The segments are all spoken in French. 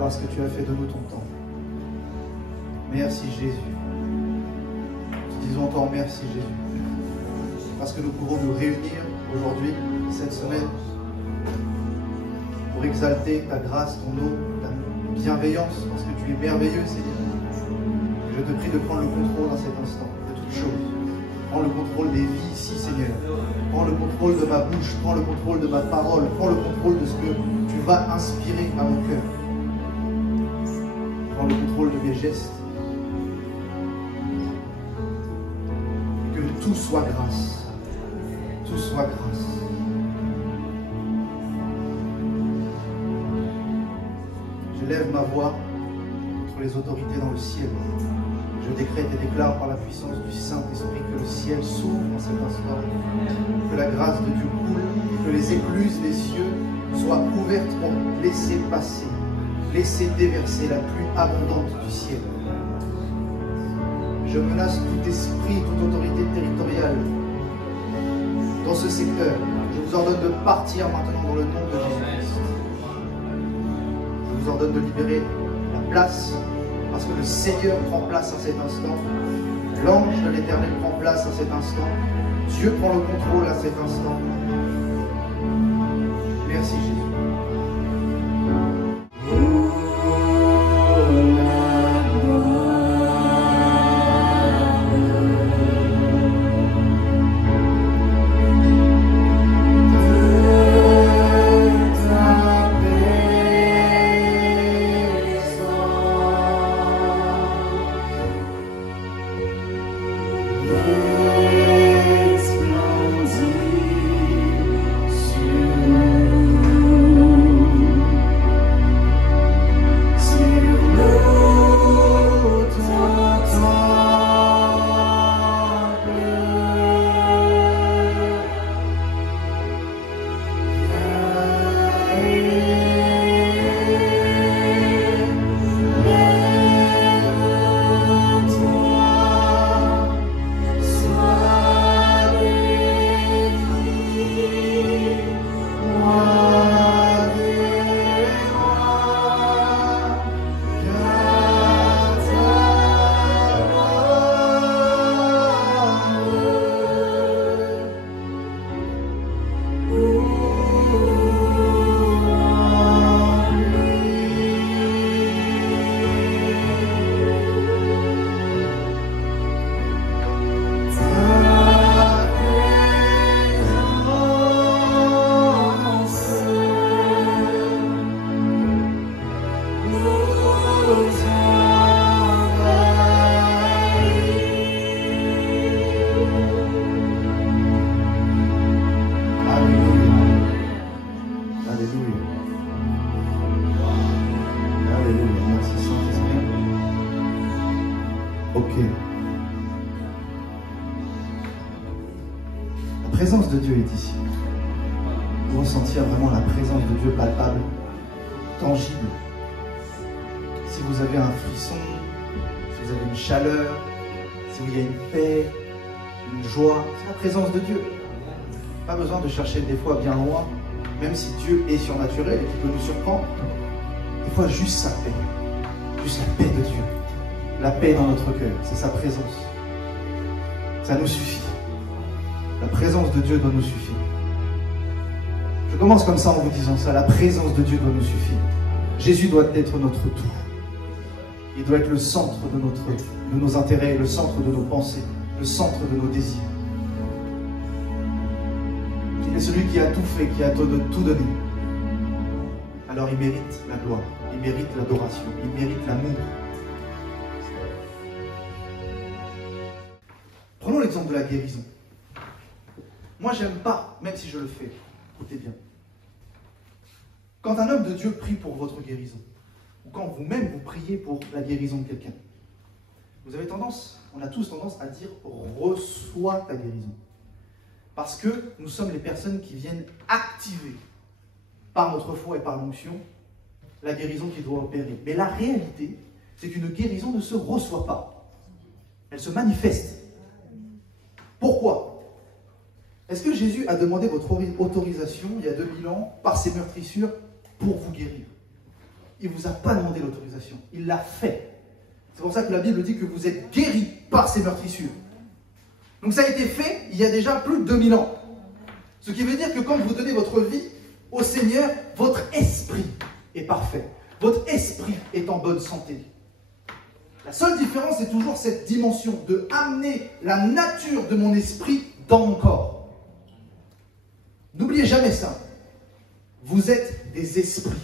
parce que tu as fait de nous ton temple. Merci Jésus. Nous disons encore merci Jésus. Parce que nous pouvons nous réunir aujourd'hui, cette semaine, pour exalter ta grâce, ton eau, ta bienveillance, parce que tu es merveilleux, Seigneur. Je te prie de prendre le contrôle à cet instant de toutes choses. Prends le contrôle des vies ici, Seigneur. Prends le contrôle de ma bouche, prends le contrôle de ma parole, prends le contrôle de ce que tu vas inspirer à mon cœur. Prends le contrôle de mes gestes. Que tout soit grâce. Tout soit grâce. Je lève ma voix contre les autorités dans le ciel. Je décrète et déclare par la puissance du Saint-Esprit que le ciel s'ouvre en cet instant, que la grâce de Dieu coule, que les écluses des cieux soient ouvertes pour laisser passer, laisser déverser la pluie abondante du ciel. Je menace tout esprit, toute autorité territoriale dans ce secteur. Je vous ordonne de partir maintenant dans le nom de Jésus-Christ. Je vous ordonne de libérer la place, parce que le Seigneur prend place à cet instant. L'ange de l'Éternel prend place à cet instant. Dieu prend le contrôle à cet instant. Merci Jésus. La présence de Dieu est ici. Vous ressentir vraiment la présence de Dieu palpable, tangible. Si vous avez un frisson, si vous avez une chaleur, si il y a une paix, une joie, c'est la présence de Dieu. Pas besoin de chercher des fois bien loin, même si Dieu est surnaturel et qu'il peut nous surprendre. Des fois, juste sa paix. Juste la paix de Dieu. La paix dans notre cœur, c'est sa présence. Ça nous suffit. La présence de Dieu doit nous suffire. Je commence comme ça en vous disant ça. La présence de Dieu doit nous suffire. Jésus doit être notre tout. Il doit être le centre de nos intérêts, le centre de nos pensées, le centre de nos désirs. Il est celui qui a tout fait, qui a tout donné. Alors il mérite la gloire, il mérite l'adoration, il mérite l'amour. Prenons l'exemple de la guérison. Moi, j'aime pas, même si je le fais. Écoutez bien. Quand un homme de Dieu prie pour votre guérison, ou quand vous-même vous priez pour la guérison de quelqu'un, vous avez tendance, on a tous tendance à dire « reçois ta guérison ». Parce que nous sommes les personnes qui viennent activer, par notre foi et par l'onction, la guérison qui doit opérer. Mais la réalité, c'est qu'une guérison ne se reçoit pas. Elle se manifeste. Pourquoi ? Est-ce que Jésus a demandé votre autorisation il y a 2000 ans par ses meurtrissures pour vous guérir? il ne vous a pas demandé l'autorisation. Il l'a fait. C'est pour ça que la Bible dit que vous êtes guéris par ces meurtrissures. Donc ça a été fait il y a déjà plus de 2000 ans. Ce qui veut dire que quand vous donnez votre vie au Seigneur, votre esprit est parfait. Votre esprit est en bonne santé. La seule différence, c'est toujours cette dimension de amener la nature de mon esprit dans mon corps. N'oubliez jamais ça. Vous êtes des esprits.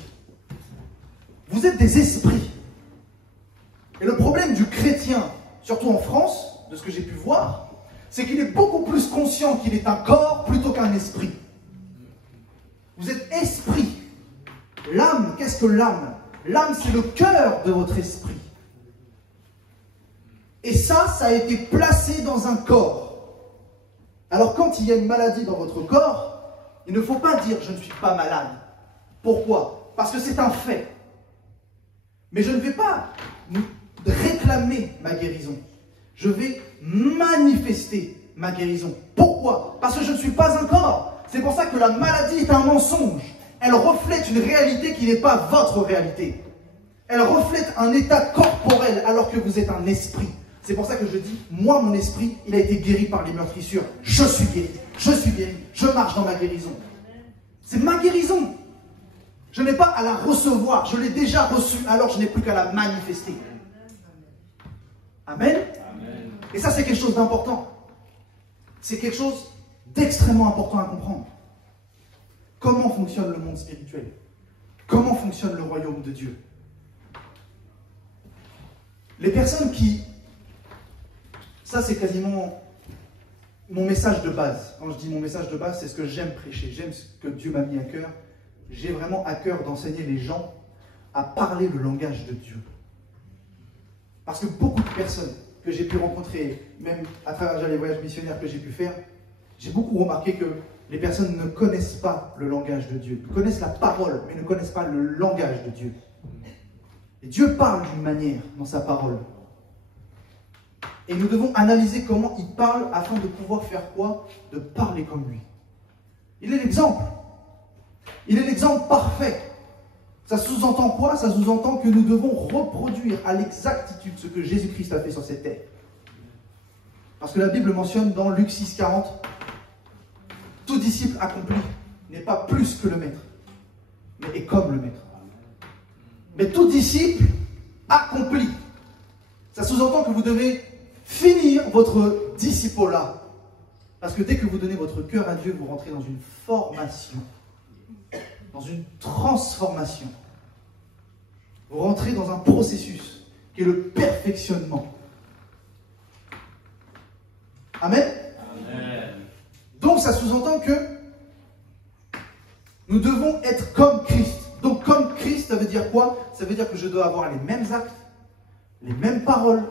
Vous êtes des esprits. Et le problème du chrétien, surtout en France, de ce que j'ai pu voir, c'est qu'il est beaucoup plus conscient qu'il est un corps plutôt qu'un esprit. Vous êtes esprit. L'âme, qu'est-ce que l'âme? L'âme, c'est le cœur de votre esprit. Et ça a été placé dans un corps. Alors quand il y a une maladie dans votre corps, il ne faut pas dire « je ne suis pas malade ». Pourquoi? Parce que c'est un fait. Mais je ne vais pas réclamer ma guérison. Je vais manifester ma guérison. Pourquoi? Parce que je ne suis pas un corps. C'est pour ça que la maladie est un mensonge. Elle reflète une réalité qui n'est pas votre réalité. Elle reflète un état corporel alors que vous êtes un esprit. C'est pour ça que je dis, moi, mon esprit, il a été guéri par les meurtrissures. Je suis guéri. Je suis guéri. Je marche dans ma guérison. C'est ma guérison. Je n'ai pas à la recevoir. Je l'ai déjà reçue, alors je n'ai plus qu'à la manifester. Amen. Amen. Et ça, c'est quelque chose d'important. C'est quelque chose d'extrêmement important à comprendre. Comment fonctionne le monde spirituel? Comment fonctionne le royaume de Dieu? Les personnes qui... Ça, c'est quasiment mon message de base. Quand je dis mon message de base, c'est ce que j'aime prêcher. J'aime ce que Dieu m'a mis à cœur. J'ai vraiment à cœur d'enseigner les gens à parler le langage de Dieu. Parce que beaucoup de personnes que j'ai pu rencontrer, même à travers les voyages missionnaires que j'ai pu faire, j'ai beaucoup remarqué que les personnes ne connaissent pas le langage de Dieu. Ils connaissent la parole, mais ne connaissent pas le langage de Dieu. Et Dieu parle d'une manière dans sa parole. Et nous devons analyser comment il parle afin de pouvoir faire quoi? De parler comme lui. Il est l'exemple. Il est l'exemple parfait. Ça sous-entend quoi? Ça sous-entend que nous devons reproduire à l'exactitude ce que Jésus-Christ a fait sur cette terre. Parce que la Bible mentionne dans Luc 6,40, tout disciple accompli n'est pas plus que le maître, mais est comme le maître. Mais tout disciple accompli, ça sous-entend que vous devez finir votre disciple-là. Parce que dès que vous donnez votre cœur à Dieu, vous rentrez dans une formation, dans une transformation. Vous rentrez dans un processus qui est le perfectionnement. Amen. Amen. Donc ça sous-entend que nous devons être comme Christ. Donc comme Christ, ça veut dire quoi? Ça veut dire que je dois avoir les mêmes actes, les mêmes paroles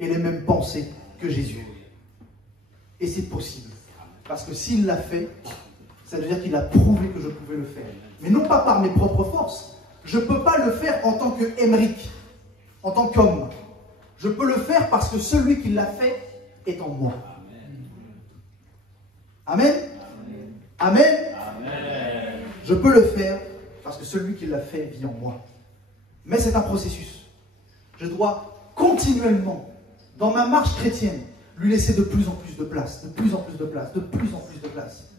et les mêmes pensées que Jésus. Et c'est possible. Parce que s'il l'a fait, ça veut dire qu'il a prouvé que je pouvais le faire. Mais non pas par mes propres forces. Je ne peux pas le faire en tant qu'Émeric, en tant qu'homme. Je peux le faire parce que celui qui l'a fait est en moi. Amen. Amen. Amen. Je peux le faire parce que celui qui l'a fait vit en moi. Mais c'est un processus. Je dois continuellement, dans ma marche chrétienne, lui laisser de plus en plus de place, de plus en plus de place, de plus en plus de place.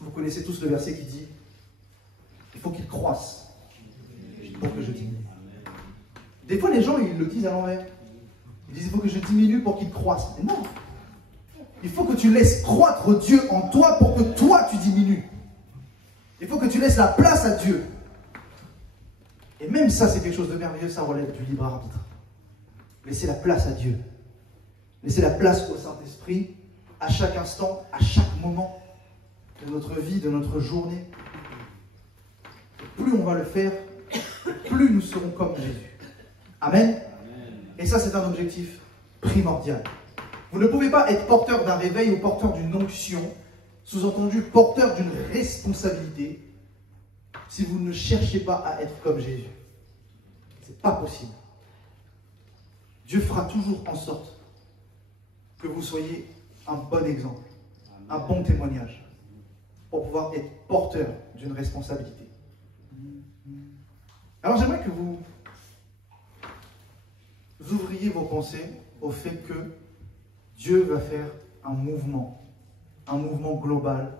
Vous connaissez tous le verset qui dit « Il faut qu'il croisse pour que je diminue ». Des fois, les gens, ils le disent à l'envers. Ils disent « Il faut que je diminue pour qu'il croisse ». Mais non. Il faut que tu laisses croître Dieu en toi pour que toi, tu diminues. Il faut que tu laisses la place à Dieu. Et même ça, c'est quelque chose de merveilleux, ça relève du libre arbitre. Laissez la place à Dieu. Laissez la place au Saint-Esprit à chaque instant, à chaque moment de notre vie, de notre journée. Et plus on va le faire, plus nous serons comme Jésus. Amen. Amen. Et ça, c'est un objectif primordial. Vous ne pouvez pas être porteur d'un réveil ou porteur d'une onction, sous-entendu porteur d'une responsabilité, si vous ne cherchez pas à être comme Jésus. Ce n'est pas possible. Dieu fera toujours en sorte que vous soyez un bon exemple, un bon témoignage, pour pouvoir être porteur d'une responsabilité. Alors j'aimerais que vous ouvriez vos pensées au fait que Dieu va faire un mouvement global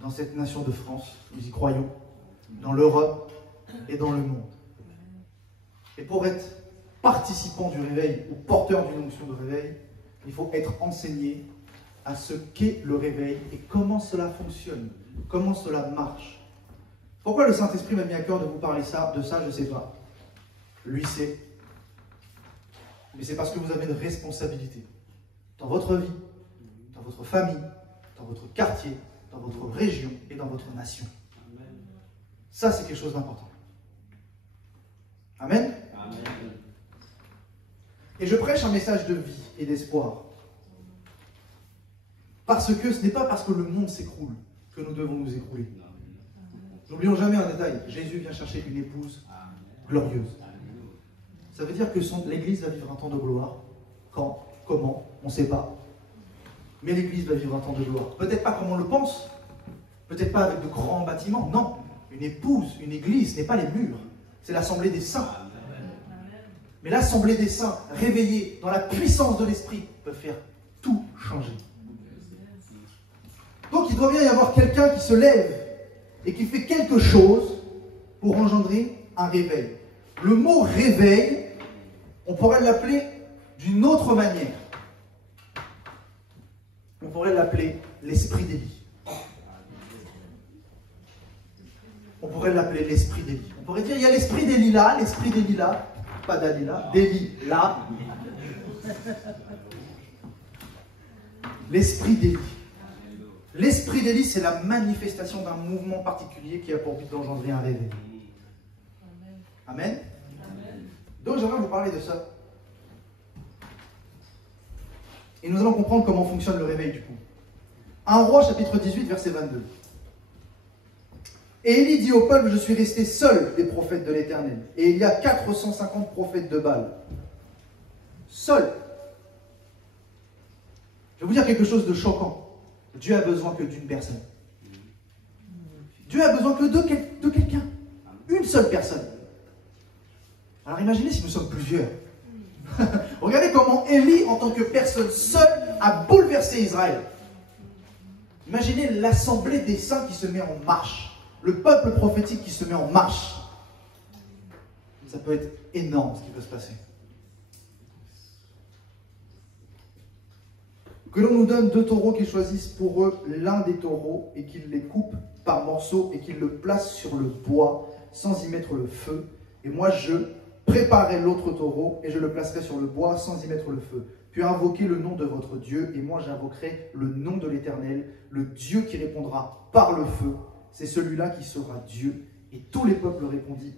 dans cette nation de France, nous y croyons, dans l'Europe et dans le monde. Et pour être participant du réveil ou porteur d'une onction de réveil, il faut être enseigné à ce qu'est le réveil et comment cela fonctionne, comment cela marche. Pourquoi le Saint-Esprit m'a mis à cœur de vous parler de ça, je ne sais pas. Lui sait. Mais c'est parce que vous avez une responsabilité dans votre vie, dans votre famille, dans votre quartier, dans votre région et dans votre nation. Ça, c'est quelque chose d'important. Amen. Amen. Et je prêche un message de vie et d'espoir. Parce que ce n'est pas parce que le monde s'écroule que nous devons nous écrouler. N'oublions jamais un détail. Jésus vient chercher une épouse glorieuse. Ça veut dire que l'Église va vivre un temps de gloire. Quand? Comment? On ne sait pas. Mais l'Église va vivre un temps de gloire. Peut-être pas comme on le pense. Peut-être pas avec de grands bâtiments. Non. Une épouse, une Église, ce n'est pas les murs. C'est l'assemblée des saints. Mais l'assemblée des saints, réveillée dans la puissance de l'Esprit, peut faire tout changer. Donc il doit bien y avoir quelqu'un qui se lève et qui fait quelque chose pour engendrer un réveil. Le mot réveil, on pourrait l'appeler d'une autre manière. On pourrait l'appeler l'esprit d'Élie. On pourrait l'appeler l'esprit d'Élie. On pourrait dire, il y a l'esprit d'Élie là, pas d'Alila, d'Élie là. L'esprit d'Élie. L'esprit d'Élie, c'est la manifestation d'un mouvement particulier qui a pour but d'engendrer un réveil. Amen. Donc j'aimerais vous parler de ça. Et nous allons comprendre comment fonctionne le réveil du coup. 1 Roi chapitre 18 verset 22. Et Élie dit au peuple, je suis resté seul des prophètes de l'Éternel. Et il y a 450 prophètes de Baal. Seul. Je vais vous dire quelque chose de choquant. Dieu a besoin que d'une personne. Dieu a besoin que de quelqu'un. Une seule personne. Alors imaginez si nous sommes plusieurs. Regardez comment Élie, en tant que personne seule, a bouleversé Israël. Imaginez l'assemblée des saints qui se met en marche. Le peuple prophétique qui se met en marche. Ça peut être énorme ce qui peut se passer. Que l'on nous donne 2 taureaux qu'ils choisissent pour eux l'un des taureaux et qu'ils les coupent par morceaux et qu'ils le placent sur le bois sans y mettre le feu. Et moi je préparerai l'autre taureau et je le placerai sur le bois sans y mettre le feu. Puis invoquez le nom de votre Dieu et moi j'invoquerai le nom de l'Éternel, le Dieu qui répondra par le feu. C'est celui-là qui sera Dieu. Et tous les peuples répondit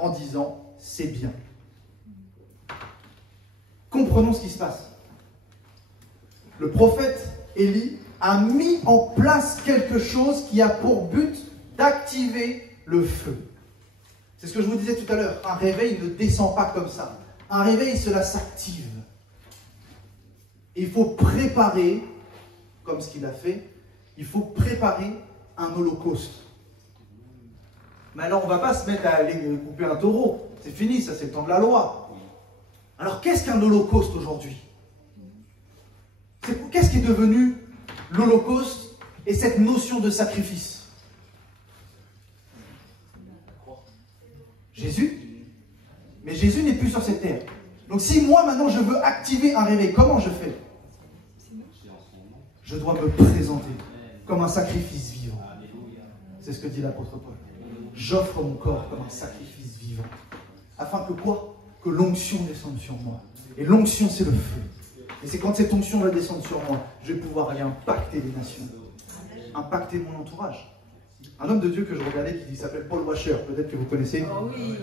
en disant, c'est bien. Comprenons ce qui se passe. Le prophète Élie a mis en place quelque chose qui a pour but d'activer le feu. C'est ce que je vous disais tout à l'heure. Un réveil ne descend pas comme ça. Un réveil, cela s'active. Il faut préparer, comme ce qu'il a fait, il faut préparer un holocauste. Mais alors on ne va pas se mettre à aller couper un taureau. C'est fini, ça c'est le temps de la loi. Alors qu'est-ce qu'un holocauste aujourd'hui? Qu'est-ce qui est devenu l'holocauste et cette notion de sacrifice? Jésus. Mais Jésus n'est plus sur cette terre. Donc si moi maintenant je veux activer un réveil, comment je fais? Je dois me présenter comme un sacrifice vivant. C'est ce que dit l'apôtre Paul. J'offre mon corps comme un sacrifice vivant. Afin que quoi? Que l'onction descende sur moi. Et l'onction, c'est le feu. Et c'est quand cette onction va descendre sur moi, je vais pouvoir aller impacter les nations. Impacter mon entourage. Un homme de Dieu que je regardais qui s'appelle Paul Washer, peut-être que vous connaissez. Oh oui.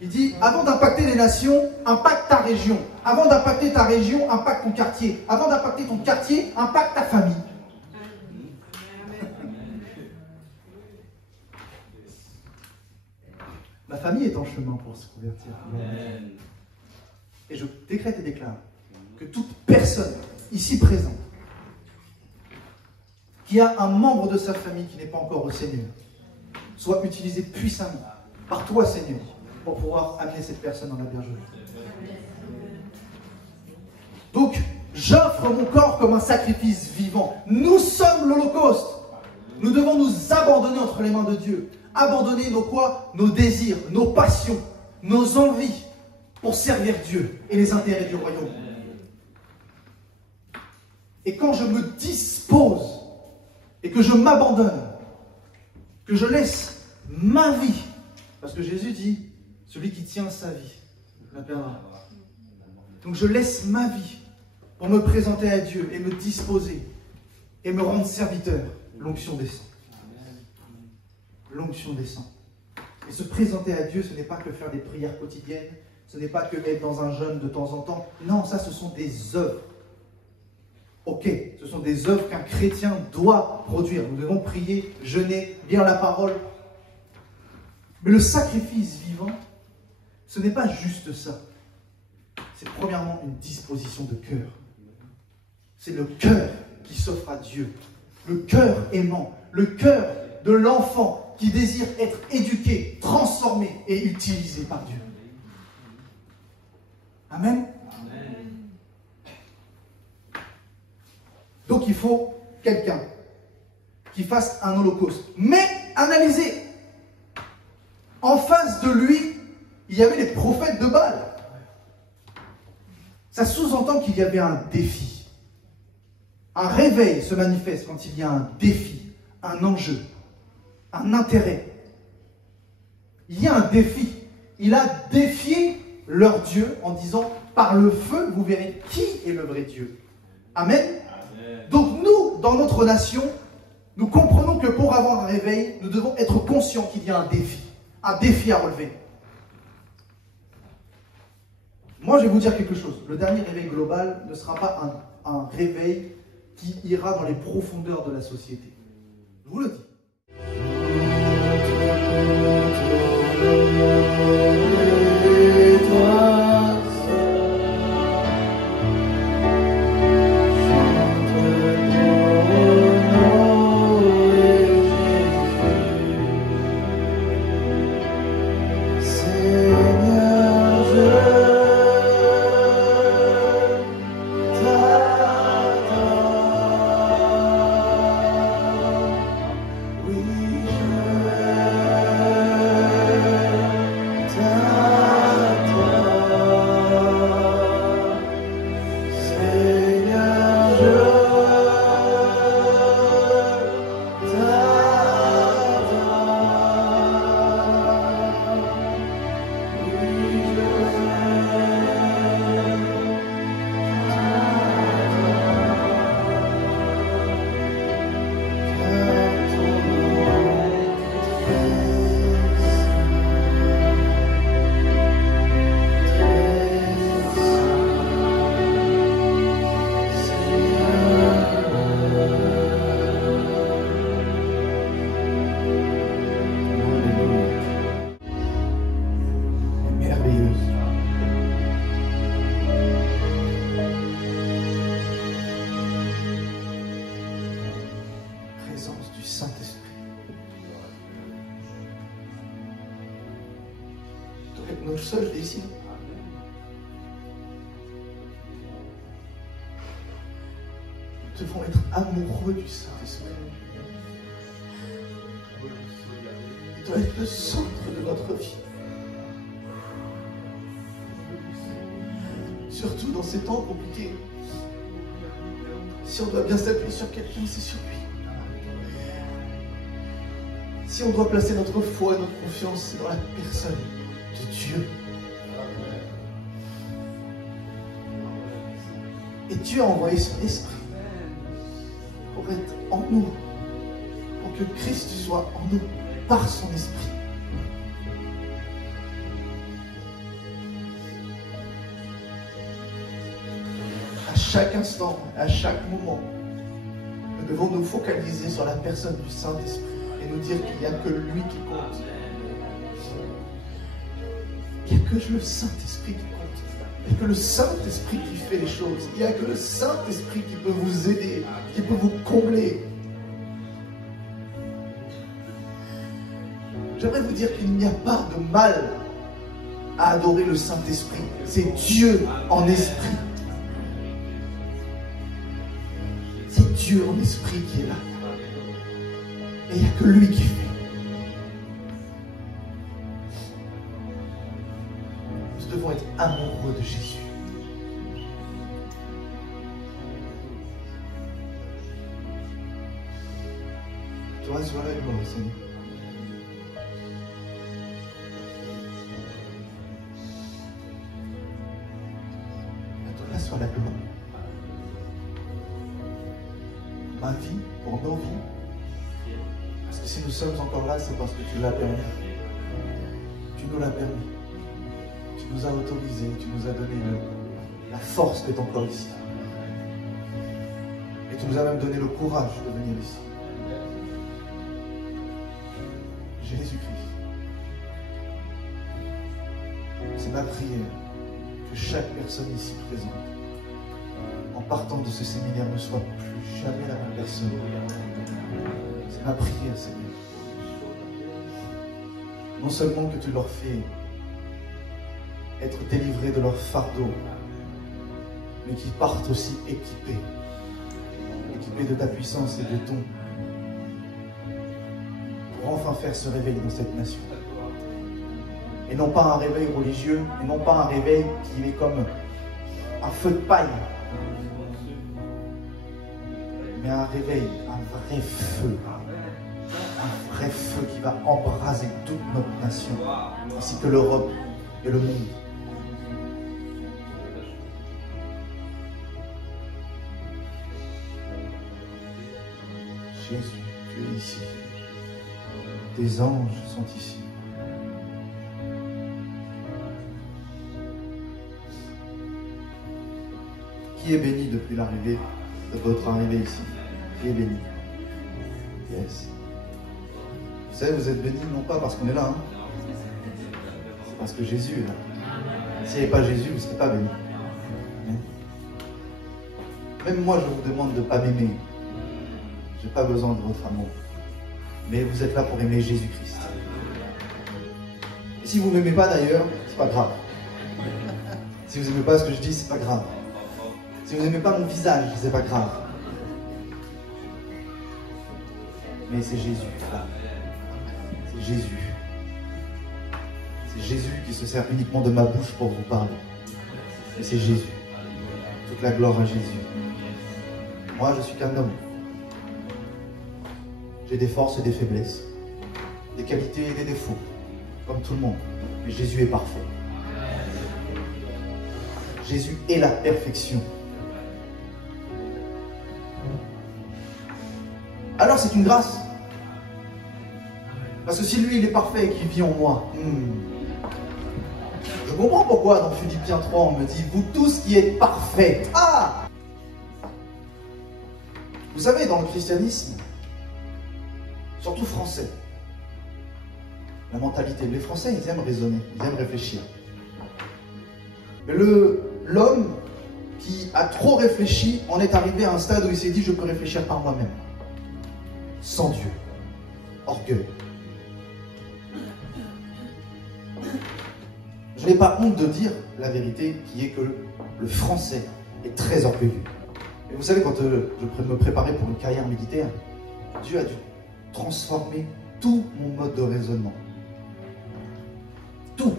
Il dit, avant d'impacter les nations, impacte ta région. Avant d'impacter ta région, impacte ton quartier. Avant d'impacter ton quartier, impacte ta famille. Ma famille est en chemin pour se convertir. Amen. Et je décrète et déclare que toute personne ici présente qui a un membre de sa famille qui n'est pas encore au Seigneur soit utilisé puissamment par toi, Seigneur, pour pouvoir amener cette personne dans la bergerie. Donc, j'offre mon corps comme un sacrifice vivant. Nous sommes l'Holocauste. Nous devons nous abandonner entre les mains de Dieu. Abandonner nos quoi? Nos désirs, nos passions, nos envies pour servir Dieu et les intérêts du royaume. Et quand je me dispose et que je m'abandonne, que je laisse ma vie, parce que Jésus dit, celui qui tient sa vie la perdra. Donc je laisse ma vie pour me présenter à Dieu et me disposer et me rendre serviteur. L'onction descend. L'onction descend. Et se présenter à Dieu, ce n'est pas que faire des prières quotidiennes, ce n'est pas que être dans un jeûne de temps en temps. Non, ça, ce sont des œuvres. Ok, ce sont des œuvres qu'un chrétien doit produire. Nous devons prier, jeûner, lire la parole. Mais le sacrifice vivant, ce n'est pas juste ça. C'est premièrement une disposition de cœur. C'est le cœur qui s'offre à Dieu. Le cœur aimant, le cœur de l'enfant qui désire être éduqué, transformé et utilisé par Dieu. Amen. Donc il faut quelqu'un qui fasse un holocauste. Mais analysez, en face de lui, il y avait les prophètes de Baal. Ça sous-entend qu'il y avait un défi. Un réveil se manifeste quand il y a un défi, un enjeu, un intérêt. Il y a un défi. Il a défié leur Dieu en disant, par le feu, vous verrez qui est le vrai Dieu. Amen. Donc nous, dans notre nation, nous comprenons que pour avoir un réveil, nous devons être conscients qu'il y a un défi à relever. Moi, je vais vous dire quelque chose. Le dernier réveil global ne sera pas un réveil qui ira dans les profondeurs de la société. Je vous le dis. Notre seul désir. Nous devons être amoureux du Saint-Esprit. Il doit être le centre de notre vie. Surtout dans ces temps compliqués. Si on doit bien s'appuyer sur quelqu'un, c'est sur lui. Si on doit placer notre foi et notre confiance, c'est dans la personne de Dieu. Et Dieu a envoyé son esprit pour être en nous, pour que Christ soit en nous par son esprit. À chaque instant, à chaque moment, nous devons nous focaliser sur la personne du Saint-Esprit et nous dire qu'il n'y a que lui qui compte. Il n'y a que le Saint-Esprit qui compte. Il n'y a que le Saint-Esprit qui fait les choses. Il n'y a que le Saint-Esprit qui peut vous aider, qui peut vous combler. J'aimerais vous dire qu'il n'y a pas de mal à adorer le Saint-Esprit. C'est Dieu en esprit. C'est Dieu en esprit qui est là. Et il n'y a que lui qui fait. Nous devons être amoureux de Jésus. Toi, sois là, gloire, Seigneur. Toi, soit la gloire. Ma vie, pour nos vies. Parce que si nous sommes encore là, c'est parce que tu l'as permis. Tu nous l'as permis. Tu nous as autorisé, tu nous as donné la force d'être encore ici. Et tu nous as même donné le courage de venir ici. Jésus-Christ. C'est ma prière que chaque personne ici présente, en partant de ce séminaire, ne soit plus jamais la même personne. C'est ma prière, Seigneur. Non seulement que tu leur fais être délivrés de leur fardeau, mais qu'ils partent aussi équipés de ta puissance et de ton, pour enfin faire ce réveil dans cette nation. Et non pas un réveil religieux, et non pas un réveil qui est comme un feu de paille, mais un réveil, un vrai feu qui va embraser toute notre nation, ainsi que l'Europe et le monde. Jésus, tu es ici. Tes anges sont ici. Qui est béni depuis l'arrivée de votre arrivée ici? Qui est béni? Yes. Vous savez, vous êtes bénis non pas parce qu'on est là, hein. C'est parce que Jésus est là. S'il n'y avait pas Jésus, vous ne serez pas bénis. Même moi, je vous demande de ne pas m'aimer. Je n'ai pas besoin de votre amour. Mais vous êtes là pour aimer Jésus-Christ. Et si vous ne m'aimez pas d'ailleurs, c'est pas grave. Si vous n'aimez pas ce que je dis, c'est pas grave. Si vous n'aimez pas mon visage, c'est pas grave. Mais c'est Jésus là. C'est Jésus. C'est Jésus qui se sert uniquement de ma bouche pour vous parler. Et c'est Jésus. Toute la gloire à Jésus. Moi, je suis qu'un homme. J'ai des forces et des faiblesses, des qualités et des défauts, comme tout le monde. Mais Jésus est parfait. Jésus est la perfection. Alors c'est une grâce. Parce que si lui, il est parfait et qu'il vit en moi, je comprends pourquoi dans Philippiens 3, on me dit, vous tous qui êtes parfaits. Ah! Vous savez, dans le christianisme, surtout français, la mentalité, les Français, ils aiment raisonner, ils aiment réfléchir. Mais l'homme qui a trop réfléchi en est arrivé à un stade où il s'est dit, je peux réfléchir par moi-même. Sans Dieu. Orgueil. Je n'ai pas honte de dire la vérité qui est que le Français est très orgueilleux. Et vous savez, quand je me préparais pour une carrière militaire, Dieu a dû transformer tout mon mode de raisonnement. Tout.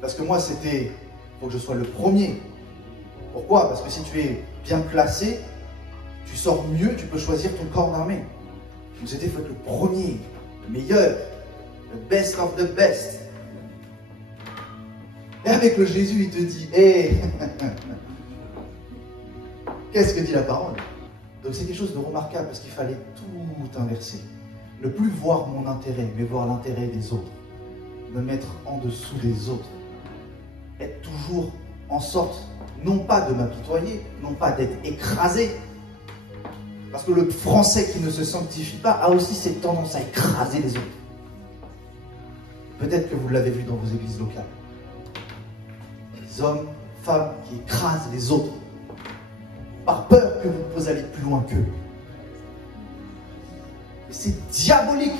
Parce que moi, c'était, il faut que je sois le premier. Pourquoi? Parce que si tu es bien placé, tu sors mieux, tu peux choisir ton corps d'armée. Donc c'était, il faut être le premier, le meilleur, le best of the best. Et avec le Jésus, il te dit, hé, qu'est-ce que dit la parole? Donc c'est quelque chose de remarquable parce qu'il fallait tout inverser. Ne plus voir mon intérêt, mais voir l'intérêt des autres. Me mettre en dessous des autres. Être toujours en sorte, non pas de m'apitoyer, non pas d'être écrasé. Parce que le Français qui ne se sanctifie pas a aussi cette tendance à écraser les autres. Peut-être que vous l'avez vu dans vos églises locales. Des hommes, femmes qui écrasent les autres. Par peur que vous alliez plus loin qu'eux. Et c'est diabolique.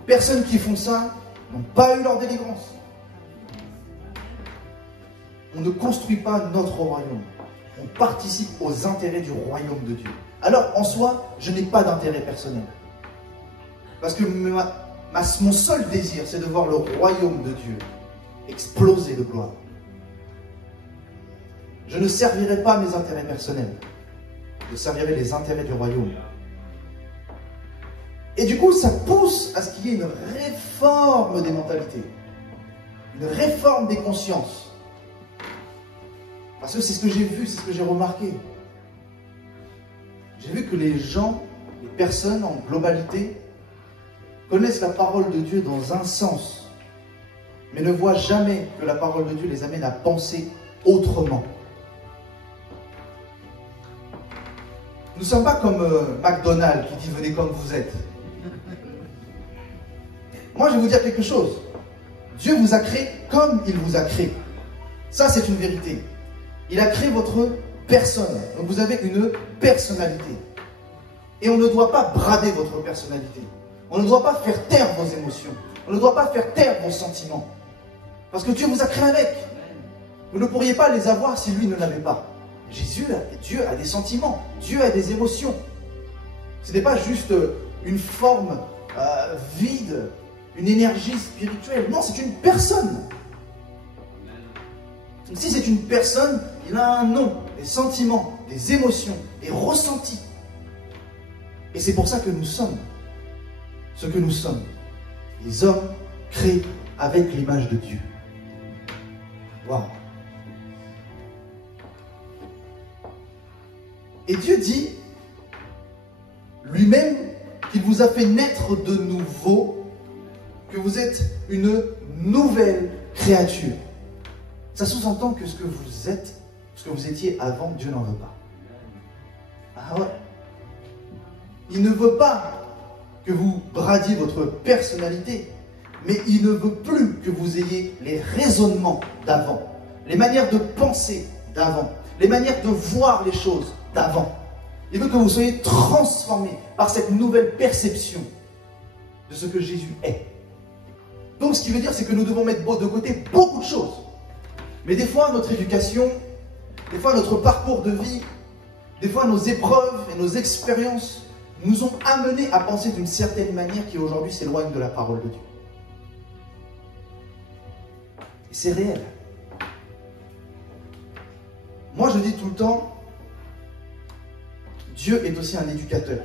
Les personnes qui font ça n'ont pas eu leur délivrance. On ne construit pas notre royaume. On participe aux intérêts du royaume de Dieu. Alors, en soi, je n'ai pas d'intérêt personnel. Parce que mon seul désir, c'est de voir le royaume de Dieu exploser de gloire. Je ne servirai pas mes intérêts personnels. Je servirai les intérêts du royaume. Et du coup, ça pousse à ce qu'il y ait une réforme des mentalités. Une réforme des consciences. Parce que c'est ce que j'ai vu, c'est ce que j'ai remarqué. J'ai vu que les gens, les personnes en globalité, connaissent la parole de Dieu dans un sens, mais ne voient jamais que la parole de Dieu les amène à penser autrement. Nous ne sommes pas comme McDonald's qui dit « venez comme vous êtes ». Moi, je vais vous dire quelque chose. Dieu vous a créé comme il vous a créé. Ça, c'est une vérité. Il a créé votre personne. Donc, vous avez une personnalité. Et on ne doit pas brader votre personnalité. On ne doit pas faire taire vos émotions. On ne doit pas faire taire vos sentiments. Parce que Dieu vous a créé avec. Vous ne pourriez pas les avoir si lui ne l'avait pas. Dieu a des sentiments. Dieu a des émotions. Ce n'est pas juste une forme vide, une énergie spirituelle. Non, c'est une personne. Si c'est une personne, il a un nom, des sentiments, des émotions, des ressentis. Et c'est pour ça que nous sommes ce que nous sommes. Les hommes créés avec l'image de Dieu. Waouh! Et Dieu dit lui-même qu'il vous a fait naître de nouveau, que vous êtes une nouvelle créature. Ça sous-entend que ce que vous êtes, ce que vous étiez avant, Dieu n'en veut pas. Ah ouais. Il ne veut pas que vous bradiez votre personnalité, mais il ne veut plus que vous ayez les raisonnements d'avant, les manières de penser d'avant, les manières de voir les choses d'avant. Il veut que vous soyez transformés par cette nouvelle perception de ce que Jésus est. Donc ce qui veut dire, c'est que nous devons mettre de côté beaucoup de choses. Mais des fois, notre éducation, des fois notre parcours de vie, des fois nos épreuves et nos expériences nous ont amenés à penser d'une certaine manière qui aujourd'hui s'éloigne de la parole de Dieu. Et c'est réel. Moi, je dis tout le temps, Dieu est aussi un éducateur.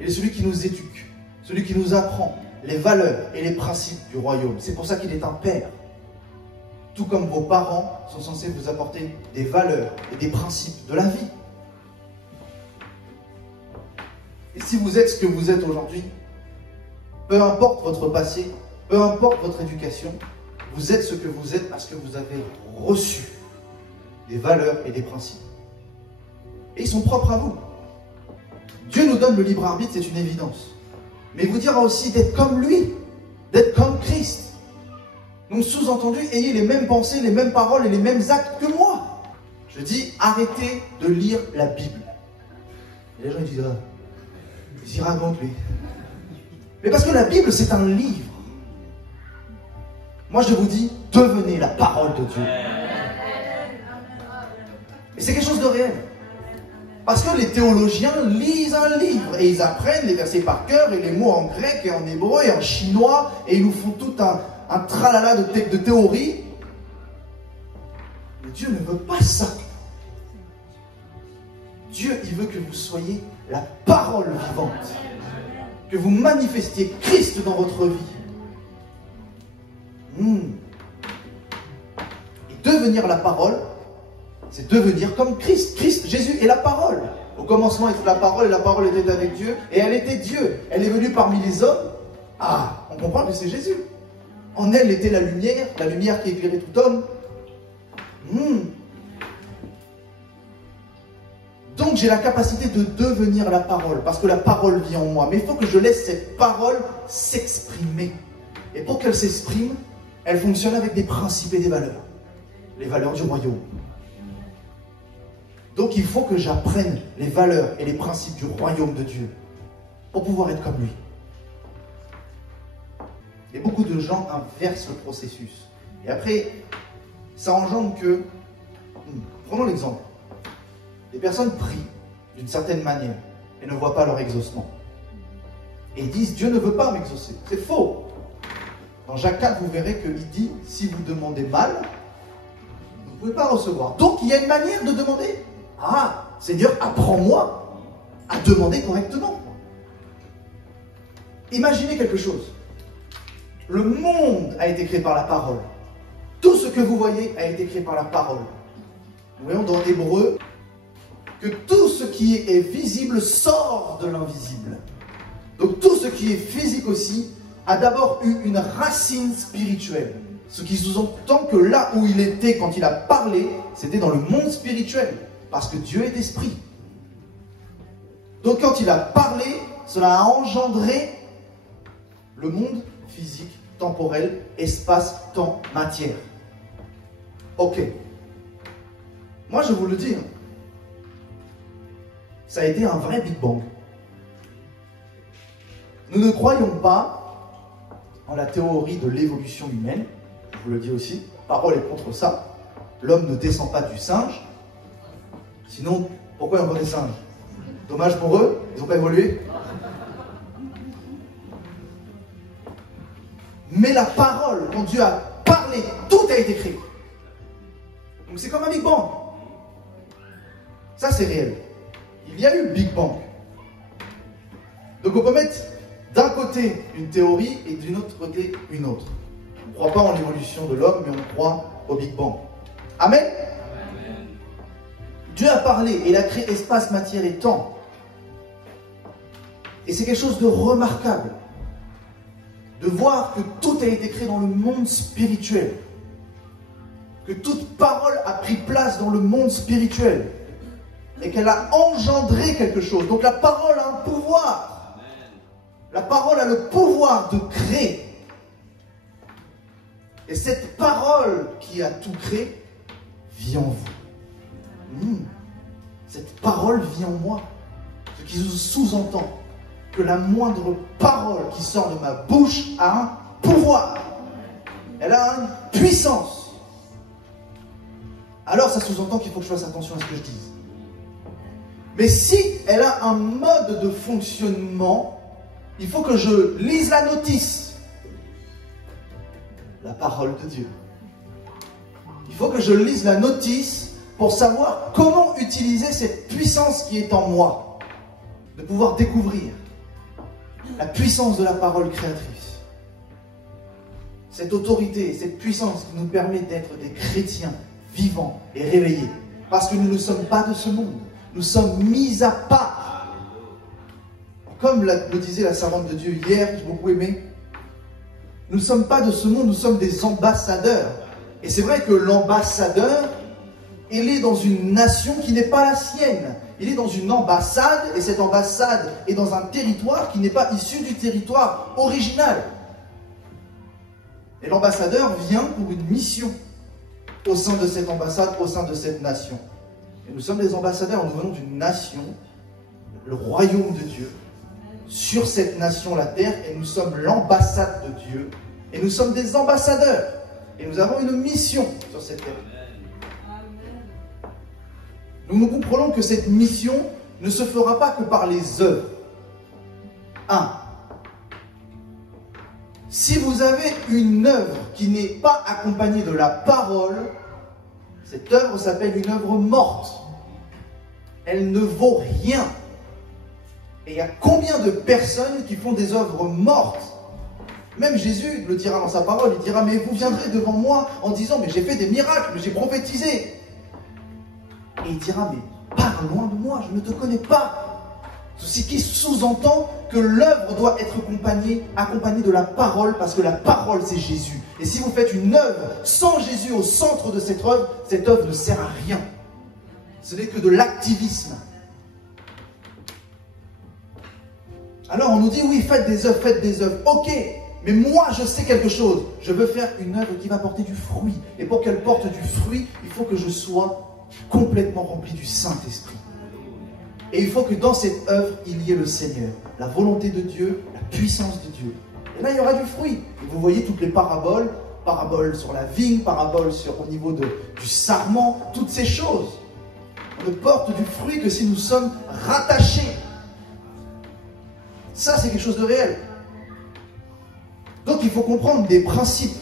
Il est celui qui nous éduque, celui qui nous apprend les valeurs et les principes du royaume. C'est pour ça qu'il est un père. Tout comme vos parents sont censés vous apporter des valeurs et des principes de la vie. Et si vous êtes ce que vous êtes aujourd'hui, peu importe votre passé, peu importe votre éducation, vous êtes ce que vous êtes parce que vous avez reçu des valeurs et des principes. Et ils sont propres à vous. Dieu nous donne le libre arbitre, c'est une évidence. Mais il vous dira aussi d'être comme lui, d'être comme Christ. Donc sous-entendu, ayez les mêmes pensées, les mêmes paroles et les mêmes actes que moi. Je dis, arrêtez de lire la Bible. Et les gens disent, ah, il raconte lui. Mais parce que la Bible, c'est un livre. Moi, je vous dis, devenez la parole de Dieu. Et c'est quelque chose de réel. Parce que les théologiens lisent un livre et ils apprennent les versets par cœur et les mots en grec et en hébreu et en chinois et ils nous font tout un tralala de théorie. Mais Dieu ne veut pas ça. Dieu, il veut que vous soyez la parole vivante. Que vous manifestiez Christ dans votre vie. Et devenir la parole, c'est devenir comme Christ. Christ, Jésus est la parole. Au commencement était la parole et la parole était avec Dieu. Et elle était Dieu. Elle est venue parmi les hommes. Ah, on comprend que c'est Jésus. En elle était la lumière qui éclairait tout homme. Donc j'ai la capacité de devenir la parole, parce que la parole vit en moi. Mais il faut que je laisse cette parole s'exprimer. Et pour qu'elle s'exprime, elle fonctionne avec des principes et des valeurs. Les valeurs du royaume. Donc il faut que j'apprenne les valeurs et les principes du royaume de Dieu pour pouvoir être comme lui. Et beaucoup de gens inversent le processus. Et après, ça engendre que... Prenons l'exemple. Les personnes prient d'une certaine manière et ne voient pas leur exaucement. Et ils disent, Dieu ne veut pas m'exaucer. C'est faux. Dans Jacques 4, vous verrez qu'il dit, si vous demandez mal, vous ne pouvez pas recevoir. Donc, il y a une manière de demander. Ah, Seigneur, apprends-moi à demander correctement. Imaginez quelque chose. Le monde a été créé par la parole. Tout ce que vous voyez a été créé par la parole. Nous voyons dans Hébreux que tout ce qui est visible sort de l'invisible. Donc tout ce qui est physique aussi a d'abord eu une racine spirituelle. Ce qui sous-entend que là où il était quand il a parlé, c'était dans le monde spirituel. Parce que Dieu est esprit. Donc quand il a parlé, cela a engendré le monde physique, temporel, espace, temps, matière. Ok. Moi je vous le dis, ça a été un vrai Big Bang. Nous ne croyons pas en la théorie de l'évolution humaine. Je vous le dis aussi, la parole est contre ça. L'homme ne descend pas du singe. Sinon, pourquoi on voit des singes? Dommage pour eux, ils n'ont pas évolué. Mais la parole, quand Dieu a parlé, tout a été créé. Donc c'est comme un Big Bang. Ça c'est réel. Il y a eu Big Bang. Donc on peut mettre d'un côté une théorie et d'un autre côté une autre. On ne croit pas en l'évolution de l'homme, mais on croit au Big Bang. Amen. Amen. Dieu a parlé et il a créé espace, matière et temps. Et c'est quelque chose de remarquable. De voir que tout a été créé dans le monde spirituel. Que toute parole a pris place dans le monde spirituel. Et qu'elle a engendré quelque chose. Donc la parole a un pouvoir. La parole a le pouvoir de créer. Et cette parole qui a tout créé vit en vous. Cette parole vit en moi. Ce qui sous-entend que la moindre parole qui sort de ma bouche a un pouvoir. Elle a une puissance. Alors ça sous-entend qu'il faut que je fasse attention à ce que je dise. Mais si elle a un mode de fonctionnement, il faut que je lise la notice. La parole de Dieu. Il faut que je lise la notice pour savoir comment utiliser cette puissance qui est en moi. De pouvoir découvrir la puissance de la parole créatrice. Cette autorité, cette puissance qui nous permet d'être des chrétiens vivants et réveillés. Parce que nous ne sommes pas de ce monde. Nous sommes mis à part. Comme le disait la servante de Dieu hier, que j'ai beaucoup aimé, nous ne sommes pas de ce monde, nous sommes des ambassadeurs. Et c'est vrai que l'ambassadeur, il est dans une nation qui n'est pas la sienne. Il est dans une ambassade, et cette ambassade est dans un territoire qui n'est pas issu du territoire original. Et l'ambassadeur vient pour une mission au sein de cette ambassade, au sein de cette nation. Et nous sommes des ambassadeurs, nous venons d'une nation, le royaume de Dieu, sur cette nation, la terre, et nous sommes l'ambassade de Dieu, et nous sommes des ambassadeurs, et nous avons une mission sur cette terre. Nous comprenons que cette mission ne se fera pas que par les œuvres. 1. Si vous avez une œuvre qui n'est pas accompagnée de la parole, cette œuvre s'appelle une œuvre morte. Elle ne vaut rien. Et il y a combien de personnes qui font des œuvres mortes? Même Jésus le dira dans sa parole, il dira, mais vous viendrez devant moi en disant, mais j'ai fait des miracles, mais j'ai prophétisé. Et il dira, mais pars loin de moi, je ne te connais pas. Ce qui sous-entend que l'œuvre doit être accompagnée de la parole, parce que la parole c'est Jésus. Et si vous faites une œuvre sans Jésus au centre de cette œuvre ne sert à rien. Ce n'est que de l'activisme. Alors on nous dit, oui, faites des œuvres. Ok, mais moi je sais quelque chose. Je veux faire une œuvre qui va porter du fruit. Et pour qu'elle porte du fruit, il faut que je sois complètement rempli du Saint-Esprit. Et il faut que dans cette œuvre, il y ait le Seigneur, la volonté de Dieu, la puissance de Dieu. Et là, il y aura du fruit. Et vous voyez toutes les paraboles, paraboles sur la vigne, paraboles au niveau du sarment, toutes ces choses. On ne porte du fruit que si nous sommes rattachés. Ça, c'est quelque chose de réel. Donc, il faut comprendre des principes.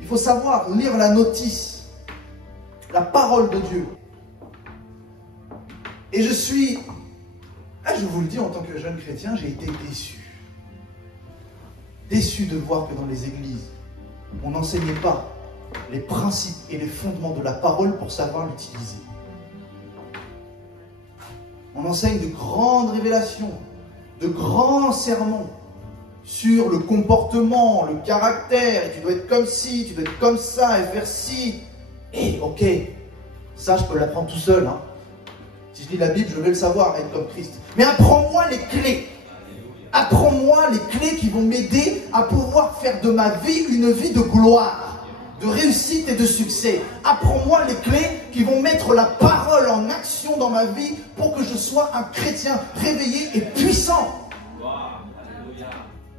Il faut savoir lire la notice, la parole de Dieu. Et je vous le dis en tant que jeune chrétien, j'ai été déçu. Déçu de voir que dans les églises, on n'enseignait pas les principes et les fondements de la parole pour savoir l'utiliser. On enseigne de grandes révélations, de grands sermons sur le comportement, le caractère, et tu dois être comme ci, tu dois être comme ça, et faire ci. Et ok, ça je peux l'apprendre tout seul. Hein. Si je lis la Bible, je vais le savoir, être comme Christ. Mais apprends-moi les clés. Apprends-moi les clés qui vont m'aider à pouvoir faire de ma vie une vie de gloire, de réussite et de succès. Apprends-moi les clés qui vont mettre la parole en action dans ma vie pour que je sois un chrétien réveillé et puissant.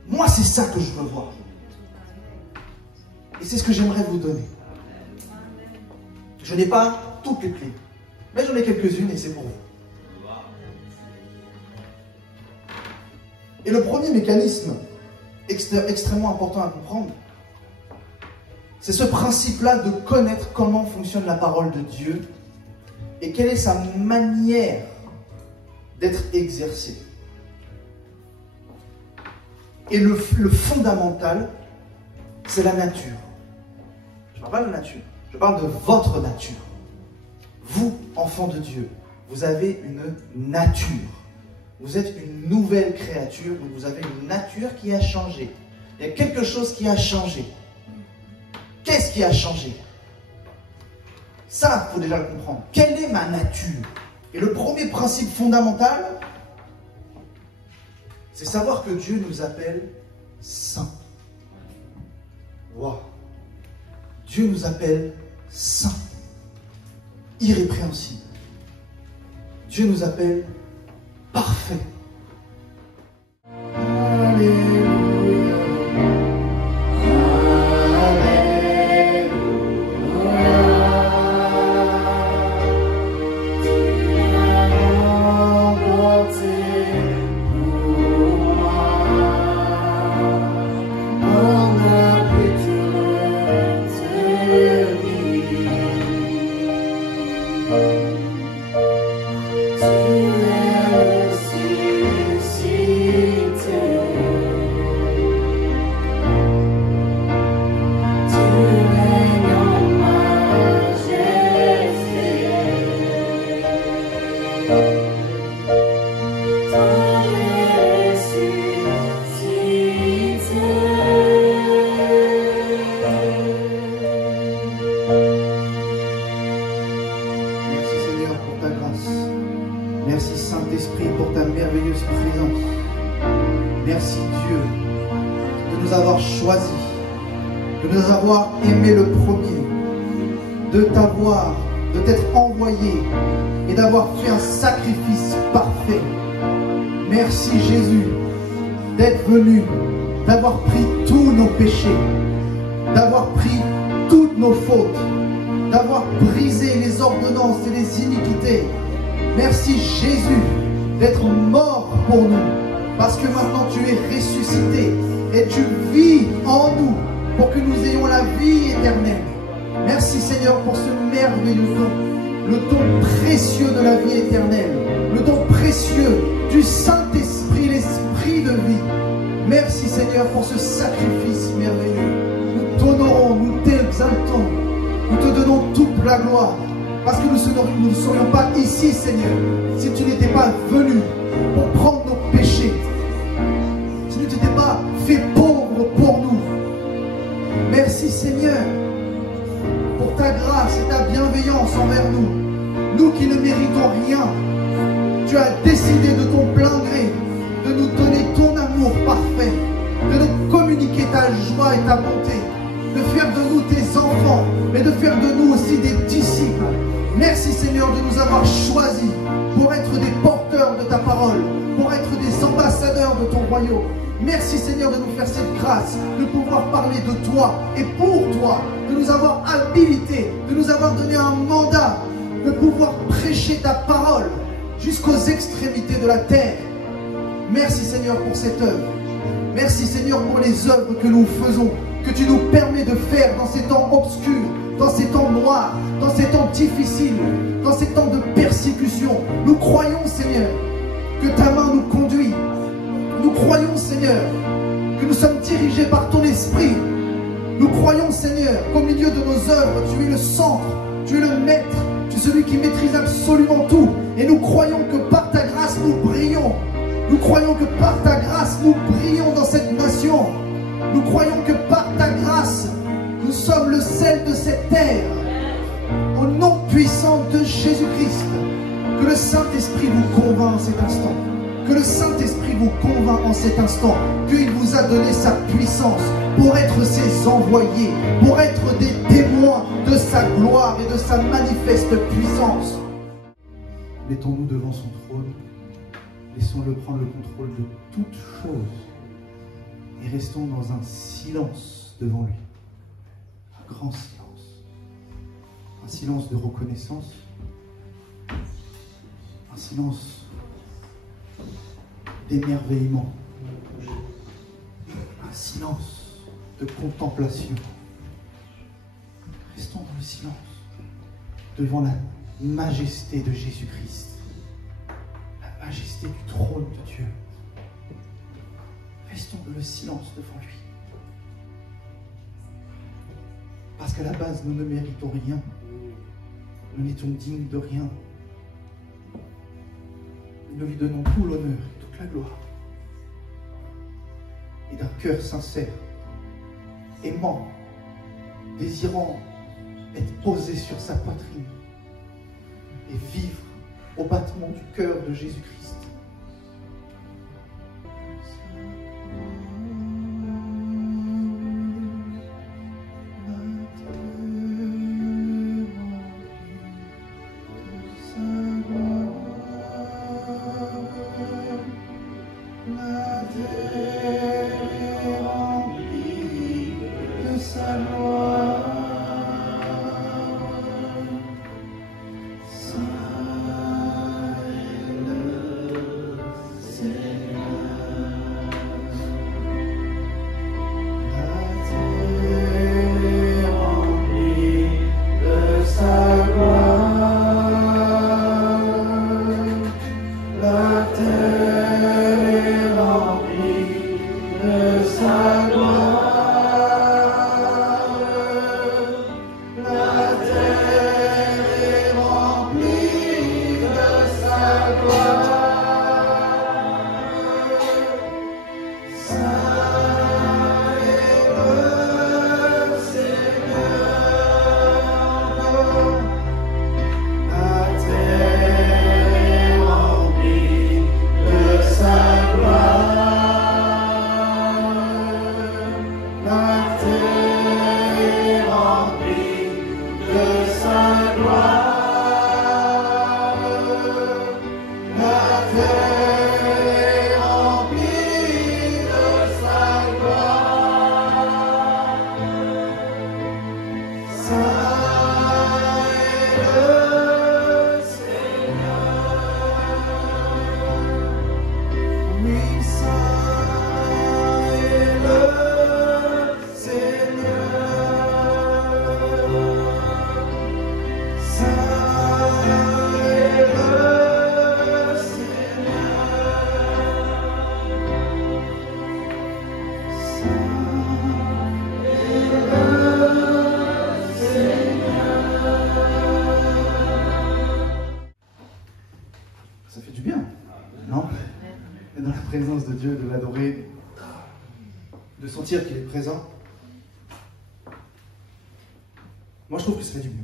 Moi, c'est ça que je veux voir. Et c'est ce que j'aimerais vous donner. Je n'ai pas toutes les clés, mais j'en ai quelques-unes et c'est pour vous. Et le premier mécanisme extrêmement important à comprendre, c'est ce principe-là de connaître comment fonctionne la parole de Dieu et quelle est sa manière d'être exercée. Et le fondamental, c'est la nature. Je ne parle pas de la nature, je parle de votre nature. Vous, enfants de Dieu, vous avez une nature. Vous êtes une nouvelle créature, donc vous avez une nature qui a changé. Il y a quelque chose qui a changé. Qu'est-ce qui a changé? Ça, il faut déjà le comprendre. Quelle est ma nature? Et le premier principe fondamental, c'est savoir que Dieu nous appelle saints. Waouh! Dieu nous appelle saints, irrépréhensibles. Dieu nous appelle parfaits. Alléluia. Merci Saint-Esprit pour ta merveilleuse présence. Merci Dieu de nous avoir choisis, de nous avoir aimé le premier, de t'avoir, de t'être envoyé et d'avoir fait un sacrifice parfait. Merci Jésus d'être venu, d'avoir pris tous nos péchés, d'avoir pris toutes nos fautes, d'avoir brisé les ordonnances et les iniquités. Merci Jésus d'être mort pour nous, parce que maintenant tu es ressuscité et tu vis en nous pour que nous ayons la vie éternelle. Merci Seigneur pour ce merveilleux don, le don précieux de la vie éternelle, le don précieux du Saint-Esprit, l'Esprit de vie. Merci Seigneur pour ce sacrifice merveilleux. Nous t'honorons, nous t'exaltons, nous te donnons toute la gloire. Parce que nous ne serions pas ici, Seigneur, si tu n'étais pas venu pour prendre nos péchés. Si tu n'étais pas fait pauvre pour nous. Merci, Seigneur, pour ta grâce et ta bienveillance envers nous. Nous qui ne méritons rien, tu as décidé de ton plein gré de nous donner ton amour parfait, de nous communiquer ta joie et ta bonté, de faire de nous tes enfants, mais de faire de nous aussi des disciples. Merci Seigneur de nous avoir choisis pour être des porteurs de ta parole, pour être des ambassadeurs de ton royaume. royaume. Merci Seigneur de nous faire cette grâce, de pouvoir parler de toi et pour toi, de nous avoir habilités, de nous avoir donné un mandat, de pouvoir prêcher ta parole jusqu'aux extrémités de la terre. Merci Seigneur pour cette œuvre. Merci Seigneur pour les œuvres que nous faisons, que tu nous permets de faire dans ces temps obscurs, dans ces temps noirs, dans ces temps difficiles, dans ces temps de persécution. Nous croyons Seigneur que ta main nous conduit. Nous croyons Seigneur que nous sommes dirigés par ton esprit. Nous croyons Seigneur qu'au milieu de nos œuvres, tu es le centre, tu es le maître, tu es celui qui maîtrise absolument tout. Et nous croyons que par ta grâce nous brillons. Nous croyons que par ta grâce nous brillons dans cette nation. Nous croyons que par ta grâce nous sommes le sel de cette terre. Au nom puissant de Jésus-Christ, que le Saint-Esprit vous convainc en cet instant. Que le Saint-Esprit vous convainc en cet instant qu'il vous a donné sa puissance pour être ses envoyés, pour être des témoins de sa gloire et de sa manifeste puissance. Mettons-nous devant son trône, laissons-le prendre le contrôle de toutes choses et restons dans un silence devant lui. Un grand silence. Un silence de reconnaissance. Un silence d'émerveillement, un silence de contemplation. Restons dans le silence devant la majesté de Jésus-Christ, la majesté du trône de Dieu. Restons dans le silence devant lui. Parce qu'à la base, nous ne méritons rien. Nous n'étions dignes de rien. Nous lui donnons tout l'honneur et toute la gloire. Et d'un cœur sincère, aimant, désirant être posé sur sa poitrine et vivre au battement du cœur de Jésus-Christ. De Dieu, de l'adorer, de sentir qu'il est présent. Moi, je trouve que ça fait du bien.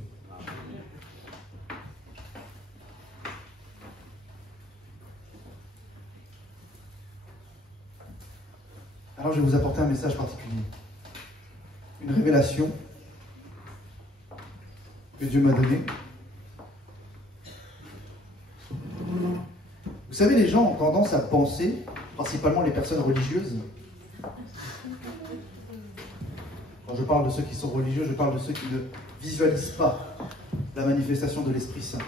Alors, je vais vous apporter un message particulier. Une révélation que Dieu m'a donnée. Vous savez, les gens ont tendance à penser principalement les personnes religieuses. Quand je parle de ceux qui sont religieux, je parle de ceux qui ne visualisent pas la manifestation de l'Esprit Saint.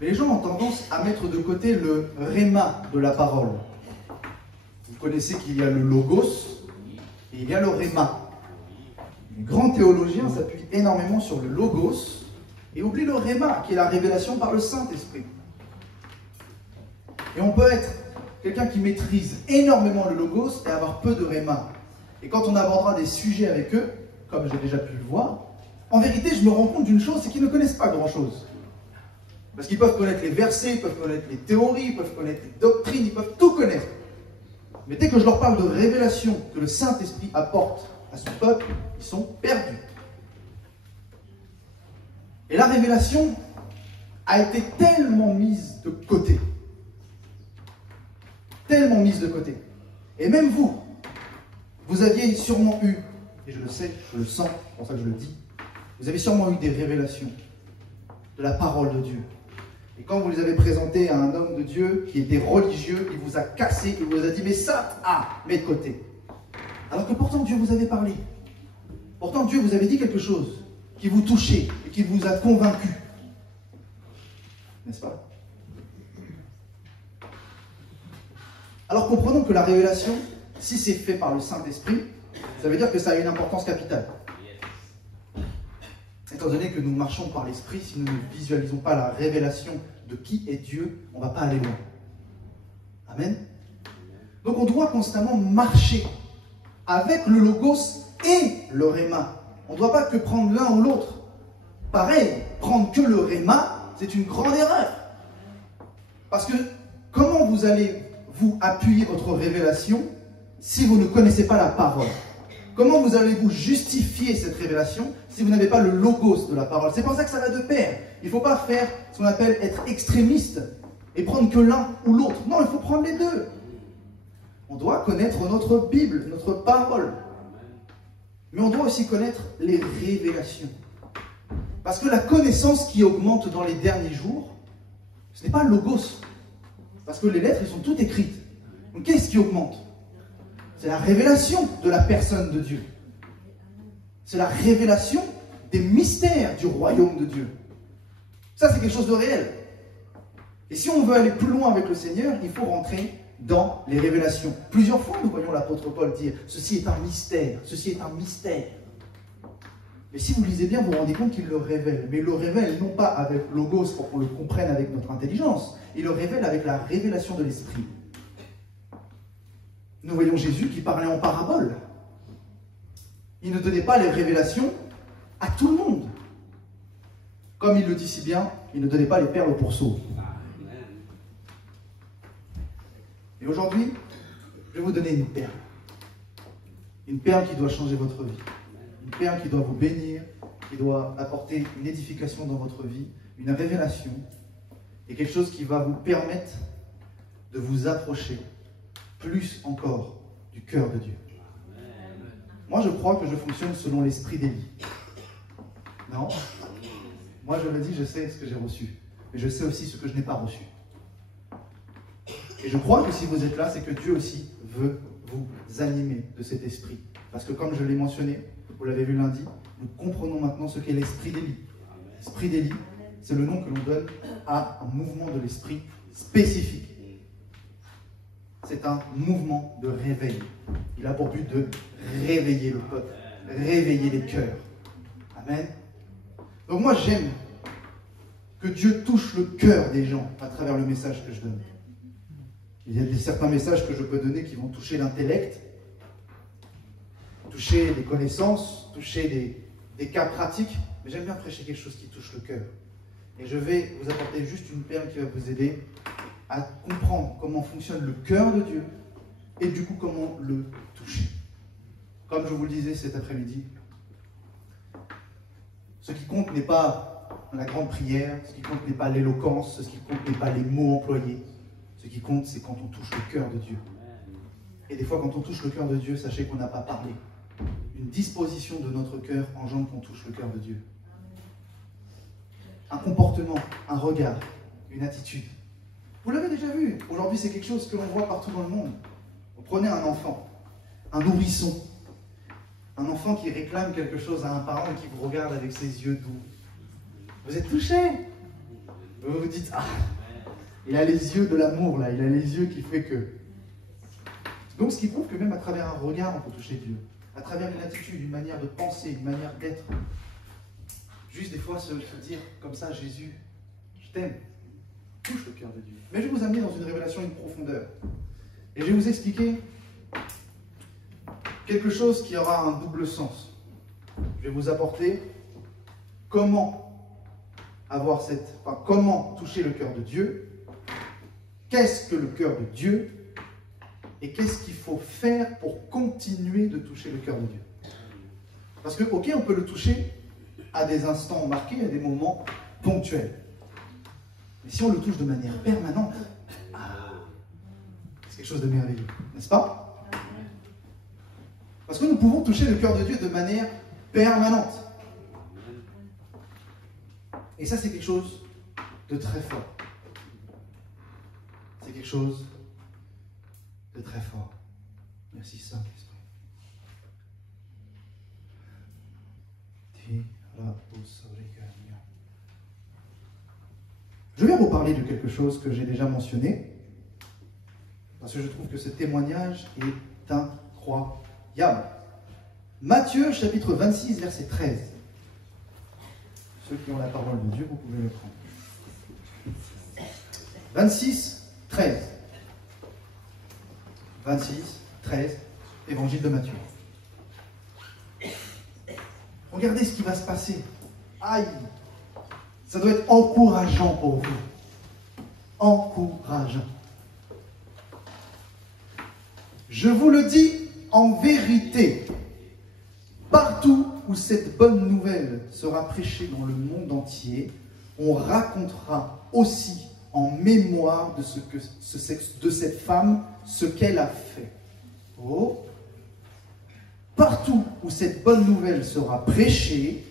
Mais les gens ont tendance à mettre de côté le réma de la parole. Vous connaissez qu'il y a le logos et il y a le réma. Les grands théologiens s'appuient énormément sur le logos et oublient le réma, qui est la révélation par le Saint-Esprit. Et on peut être quelqu'un qui maîtrise énormément le logos et avoir peu de réma. Et quand on abordera des sujets avec eux, comme j'ai déjà pu le voir, en vérité, je me rends compte d'une chose, c'est qu'ils ne connaissent pas grand-chose. Parce qu'ils peuvent connaître les versets, ils peuvent connaître les théories, ils peuvent connaître les doctrines, ils peuvent tout connaître. Mais dès que je leur parle de révélation que le Saint-Esprit apporte à son peuple, ils sont perdus. Et la révélation a été tellement mise de côté. Tellement mise de côté. Et même vous, vous aviez sûrement eu, et je le sais, je le sens, c'est pour ça que je le dis, vous avez sûrement eu des révélations de la parole de Dieu. Et quand vous les avez présentées à un homme de Dieu qui était religieux, il vous a cassé, il vous a dit, mais ça, mets de côté. Alors que pourtant Dieu vous avait parlé. Pourtant Dieu vous avait dit quelque chose qui vous touchait et qui vous a convaincu. N'est-ce pas? Alors comprenons que la révélation, si c'est fait par le Saint-Esprit, ça veut dire que ça a une importance capitale. Étant donné que nous marchons par l'Esprit, si nous ne visualisons pas la révélation de qui est Dieu, on ne va pas aller loin. Amen. Donc on doit constamment marcher avec le logos et le réma. On ne doit pas que prendre l'un ou l'autre. Pareil, prendre que le réma, c'est une grande erreur. Parce que comment vous allez vous appuyer votre révélation si vous ne connaissez pas la parole? Comment vous allez-vous justifier cette révélation si vous n'avez pas le logos de la parole? C'est pour ça que ça va de pair. Il ne faut pas faire ce qu'on appelle être extrémiste et prendre que l'un ou l'autre. Non, il faut prendre les deux. On doit connaître notre Bible, notre parole. Mais on doit aussi connaître les révélations. Parce que la connaissance qui augmente dans les derniers jours, ce n'est pas le logos. Parce que les lettres, elles sont toutes écrites. Donc qu'est-ce qui augmente? C'est la révélation de la personne de Dieu. C'est la révélation des mystères du royaume de Dieu. Ça, c'est quelque chose de réel. Et si on veut aller plus loin avec le Seigneur, il faut rentrer dans les révélations. Plusieurs fois, nous voyons l'apôtre Paul dire « Ceci est un mystère, ceci est un mystère ». Mais si vous lisez bien, vous vous rendez compte qu'il le révèle. Mais il le révèle non pas avec logos pour qu'on le comprenne avec notre intelligence. Il le révèle avec la révélation de l'Esprit. Nous voyons Jésus qui parlait en parabole. Il ne donnait pas les révélations à tout le monde. Comme il le dit si bien, il ne donnait pas les perles aux pourceaux. Et aujourd'hui, je vais vous donner une perle. Une perle qui doit changer votre vie. Une perle qui doit vous bénir, qui doit apporter une édification dans votre vie, une révélation, et quelque chose qui va vous permettre de vous approcher plus encore du cœur de Dieu. Moi, je crois que je fonctionne selon l'esprit d'Élie. Non? Moi, je le dis, je sais ce que j'ai reçu. Mais je sais aussi ce que je n'ai pas reçu. Et je crois que si vous êtes là, c'est que Dieu aussi veut vous animer de cet esprit. Parce que comme je l'ai mentionné, vous l'avez vu lundi, nous comprenons maintenant ce qu'est l'esprit d'Élie. L'esprit d'Élie, c'est le nom que l'on donne à un mouvement de l'esprit spécifique. C'est un mouvement de réveil. Il a pour but de réveiller le peuple, réveiller les cœurs. Amen. Donc moi j'aime que Dieu touche le cœur des gens à travers le message que je donne. Il y a certains messages que je peux donner qui vont toucher l'intellect, toucher les connaissances, toucher des cas pratiques, mais j'aime bien prêcher quelque chose qui touche le cœur. Et je vais vous apporter juste une perle qui va vous aider à comprendre comment fonctionne le cœur de Dieu et du coup comment le toucher. Comme je vous le disais cet après-midi, ce qui compte n'est pas la grande prière, ce qui compte n'est pas l'éloquence, ce qui compte n'est pas les mots employés. Ce qui compte, c'est quand on touche le cœur de Dieu. Et des fois, quand on touche le cœur de Dieu, sachez qu'on n'a pas parlé. Une disposition de notre cœur engendre qu'on touche le cœur de Dieu. Un comportement, un regard, une attitude. Vous l'avez déjà vu. Aujourd'hui, c'est quelque chose que l'on voit partout dans le monde. Vous prenez un enfant, un nourrisson, un enfant qui réclame quelque chose à un parent et qui vous regarde avec ses yeux doux. Vous êtes touché. Vous vous dites, ah, il a les yeux de l'amour, là, il a les yeux qui fait que... Donc, ce qui prouve que même à travers un regard, on peut toucher Dieu. À travers une attitude, une manière de penser, une manière d'être. Juste des fois se dire comme ça, Jésus, je t'aime. Touche le cœur de Dieu. Mais je vais vous amener dans une révélation, une profondeur. Et je vais vous expliquer quelque chose qui aura un double sens. Je vais vous apporter comment comment toucher le cœur de Dieu, qu'est-ce que le cœur de Dieu, et qu'est-ce qu'il faut faire pour continuer de toucher le cœur de Dieu. Parce que, ok, on peut le toucher à des instants marqués, à des moments ponctuels. Mais si on le touche de manière permanente, c'est quelque chose de merveilleux, n'est-ce pas? Parce que nous pouvons toucher le cœur de Dieu de manière permanente. Et ça, c'est quelque chose de très fort. C'est quelque chose de très fort. Merci Saint-Esprit. Je vais vous parler de quelque chose que j'ai déjà mentionné, parce que je trouve que ce témoignage est incroyable. Matthieu, chapitre 26, verset 13. Ceux qui ont la parole de Dieu, vous pouvez le prendre. 26, 13. 26, 13, évangile de Matthieu. Regardez ce qui va se passer. Aïe! Ça doit être encourageant pour vous. Encourageant. Je vous le dis en vérité, partout où cette bonne nouvelle sera prêchée dans le monde entier, on racontera aussi en mémoire de cette femme ce qu'elle a fait. Oh! Partout où cette bonne nouvelle sera prêchée,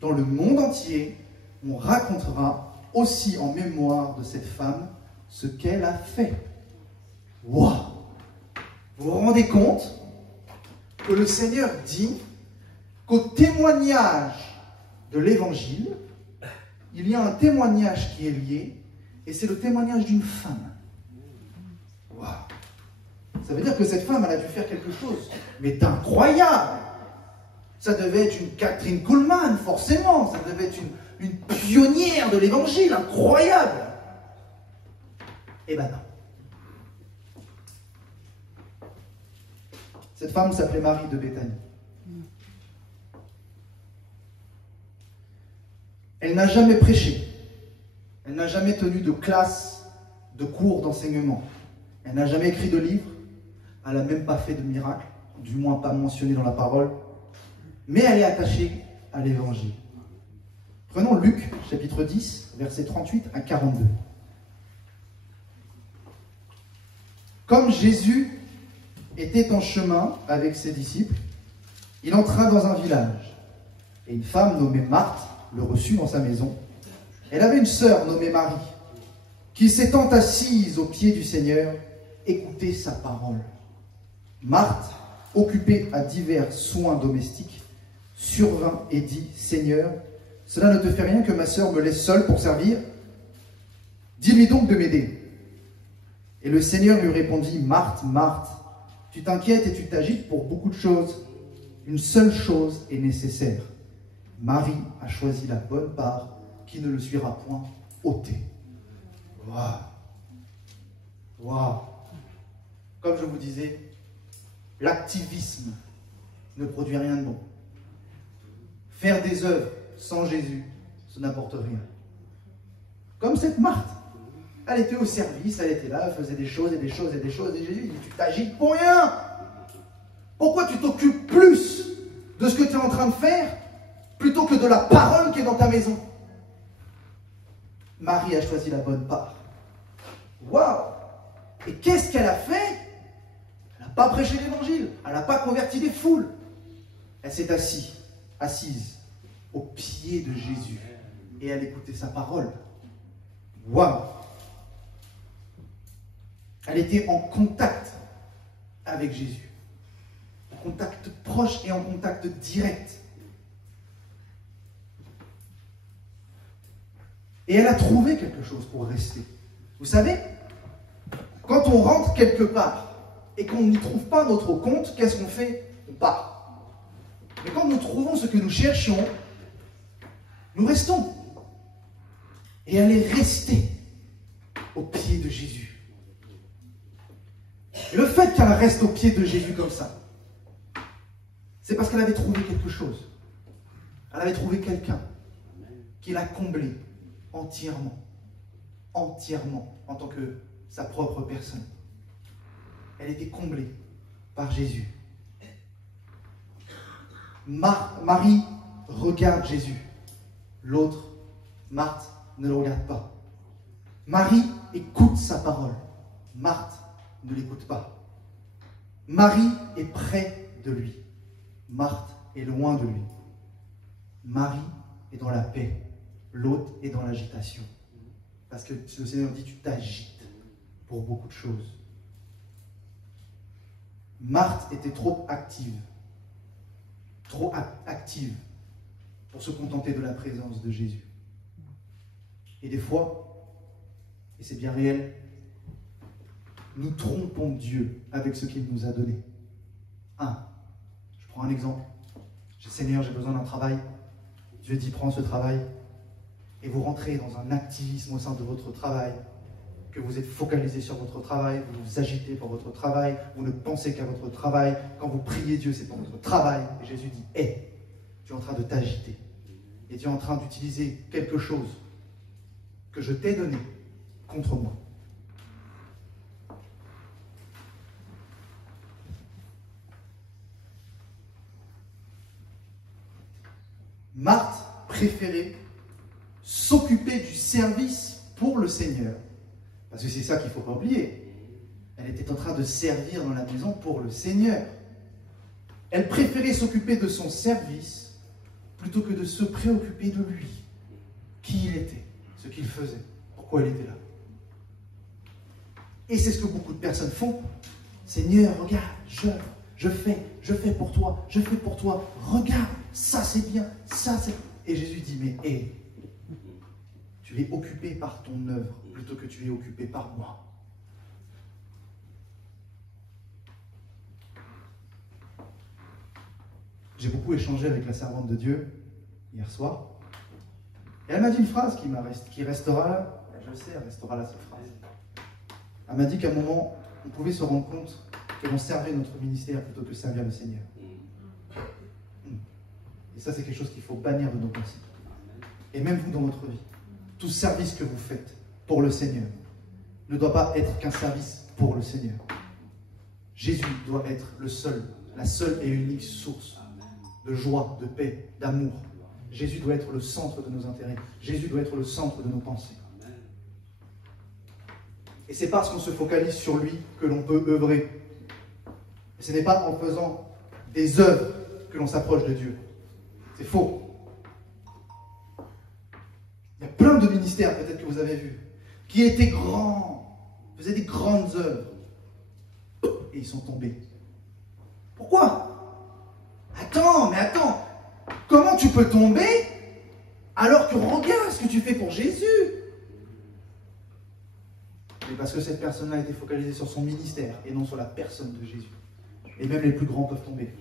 dans le monde entier, on racontera aussi en mémoire de cette femme ce qu'elle a fait. Waouh! Vous vous rendez compte que le Seigneur dit qu'au témoignage de l'Évangile, il y a un témoignage qui est lié, et c'est le témoignage d'une femme. Waouh! Ça veut dire que cette femme, elle a dû faire quelque chose, mais d'incroyable! Ça devait être une Catherine Kuhlman, forcément. Ça devait être une pionnière de l'Évangile, incroyable! Eh ben non. Cette femme s'appelait Marie de Béthanie. Elle n'a jamais prêché. Elle n'a jamais tenu de classe, de cours d'enseignement. Elle n'a jamais écrit de livre. Elle n'a même pas fait de miracle, du moins pas mentionné dans la parole. Mais elle est attachée à l'Évangile. Prenons Luc, chapitre 10, versets 38 à 42. Comme Jésus était en chemin avec ses disciples, il entra dans un village. Et une femme nommée Marthe le reçut dans sa maison. Elle avait une sœur nommée Marie, qui s'étant assise aux pieds du Seigneur, écoutait sa parole. Marthe, occupée à divers soins domestiques, survint et dit, « Seigneur, cela ne te fait rien que ma sœur me laisse seule pour servir? Dis-lui donc de m'aider. » Et le Seigneur lui répondit, « Marthe, Marthe, tu t'inquiètes et tu t'agites pour beaucoup de choses. Une seule chose est nécessaire. Marie a choisi la bonne part qui ne le suivra point ôtée. » Waouh! Waouh! Comme je vous disais, l'activisme ne produit rien de bon. Faire des œuvres sans Jésus, ça n'apporte rien. Comme cette Marthe. Elle était au service, elle était là, elle faisait des choses et des choses et des choses. Et Jésus dit, tu t'agites pour rien. Pourquoi tu t'occupes plus de ce que tu es en train de faire plutôt que de la parole qui est dans ta maison? Marie a choisi la bonne part. Waouh! Et qu'est-ce qu'elle a fait? Elle n'a pas prêché l'évangile, elle n'a pas converti des foules. Elle s'est assise au pied de Jésus et elle écoutait sa parole. Waouh! Elle était en contact avec Jésus. En contact proche et en contact direct. Et elle a trouvé quelque chose pour rester. Vous savez, quand on rentre quelque part et qu'on n'y trouve pas notre compte, qu'est-ce qu'on fait? On part. Mais quand nous trouvons ce que nous cherchions, nous restons. Et elle est restée au pied de Jésus. Et le fait qu'elle reste au pied de Jésus comme ça, c'est parce qu'elle avait trouvé quelque chose. Elle avait trouvé quelqu'un qui l'a comblée entièrement. Entièrement, en tant que sa propre personne. Elle était comblée par Jésus. Marie regarde Jésus. L'autre, Marthe, ne le regarde pas. Marie écoute sa parole. Marthe ne l'écoute pas. Marie est près de lui. Marthe est loin de lui. Marie est dans la paix. L'autre est dans l'agitation. Parce que le Seigneur dit, tu t'agites pour beaucoup de choses. Marthe était trop active pour se contenter de la présence de Jésus. Et des fois, et c'est bien réel, nous trompons Dieu avec ce qu'il nous a donné. Je prends un exemple. Seigneur, j'ai besoin d'un travail. Dieu dit, prends ce travail. Et vous rentrez dans un activisme au sein de votre travail, que vous êtes focalisé sur votre travail, vous vous agitez pour votre travail, vous ne pensez qu'à votre travail. Quand vous priez Dieu, c'est pour votre travail. Et Jésus dit, tu es en train de t'agiter. Et tu es en train d'utiliser quelque chose que je t'ai donné contre moi. Marthe préférait s'occuper du service pour le Seigneur. Parce que c'est ça qu'il ne faut pas oublier. Elle était en train de servir dans la maison pour le Seigneur. Elle préférait s'occuper de son service plutôt que de se préoccuper de lui. Qui il était, ce qu'il faisait, pourquoi il était là. Et c'est ce que beaucoup de personnes font. Seigneur, regarde, je fais pour toi, regarde, ça c'est bien, ça c'est... Et Jésus dit, mais tu es occupé par ton œuvre plutôt que tu es occupé par moi. J'ai beaucoup échangé avec la servante de Dieu hier soir. Et elle m'a dit une phrase qui restera là. Je sais, elle restera là, cette phrase. Elle m'a dit qu'à un moment, on pouvait se rendre compte que l'on servait notre ministère plutôt que servir le Seigneur. Et ça, c'est quelque chose qu'il faut bannir de nos pensées. Et même vous, dans votre vie, tout service que vous faites pour le Seigneur ne doit pas être qu'un service pour le Seigneur. Jésus doit être la seule et unique source de joie, de paix, d'amour. Jésus doit être le centre de nos intérêts. Jésus doit être le centre de nos pensées. Et c'est parce qu'on se focalise sur lui que l'on peut œuvrer. Et ce n'est pas en faisant des œuvres que l'on s'approche de Dieu. C'est faux. Il y a plein de ministères, peut-être que vous avez vu, qui étaient grands, faisaient des grandes œuvres. Et ils sont tombés. Pourquoi? Attends, comment tu peux tomber alors que regarde ce que tu fais pour Jésus? Mais parce que cette personne-là était focalisée sur son ministère et non sur la personne de Jésus. Et même les plus grands peuvent tomber.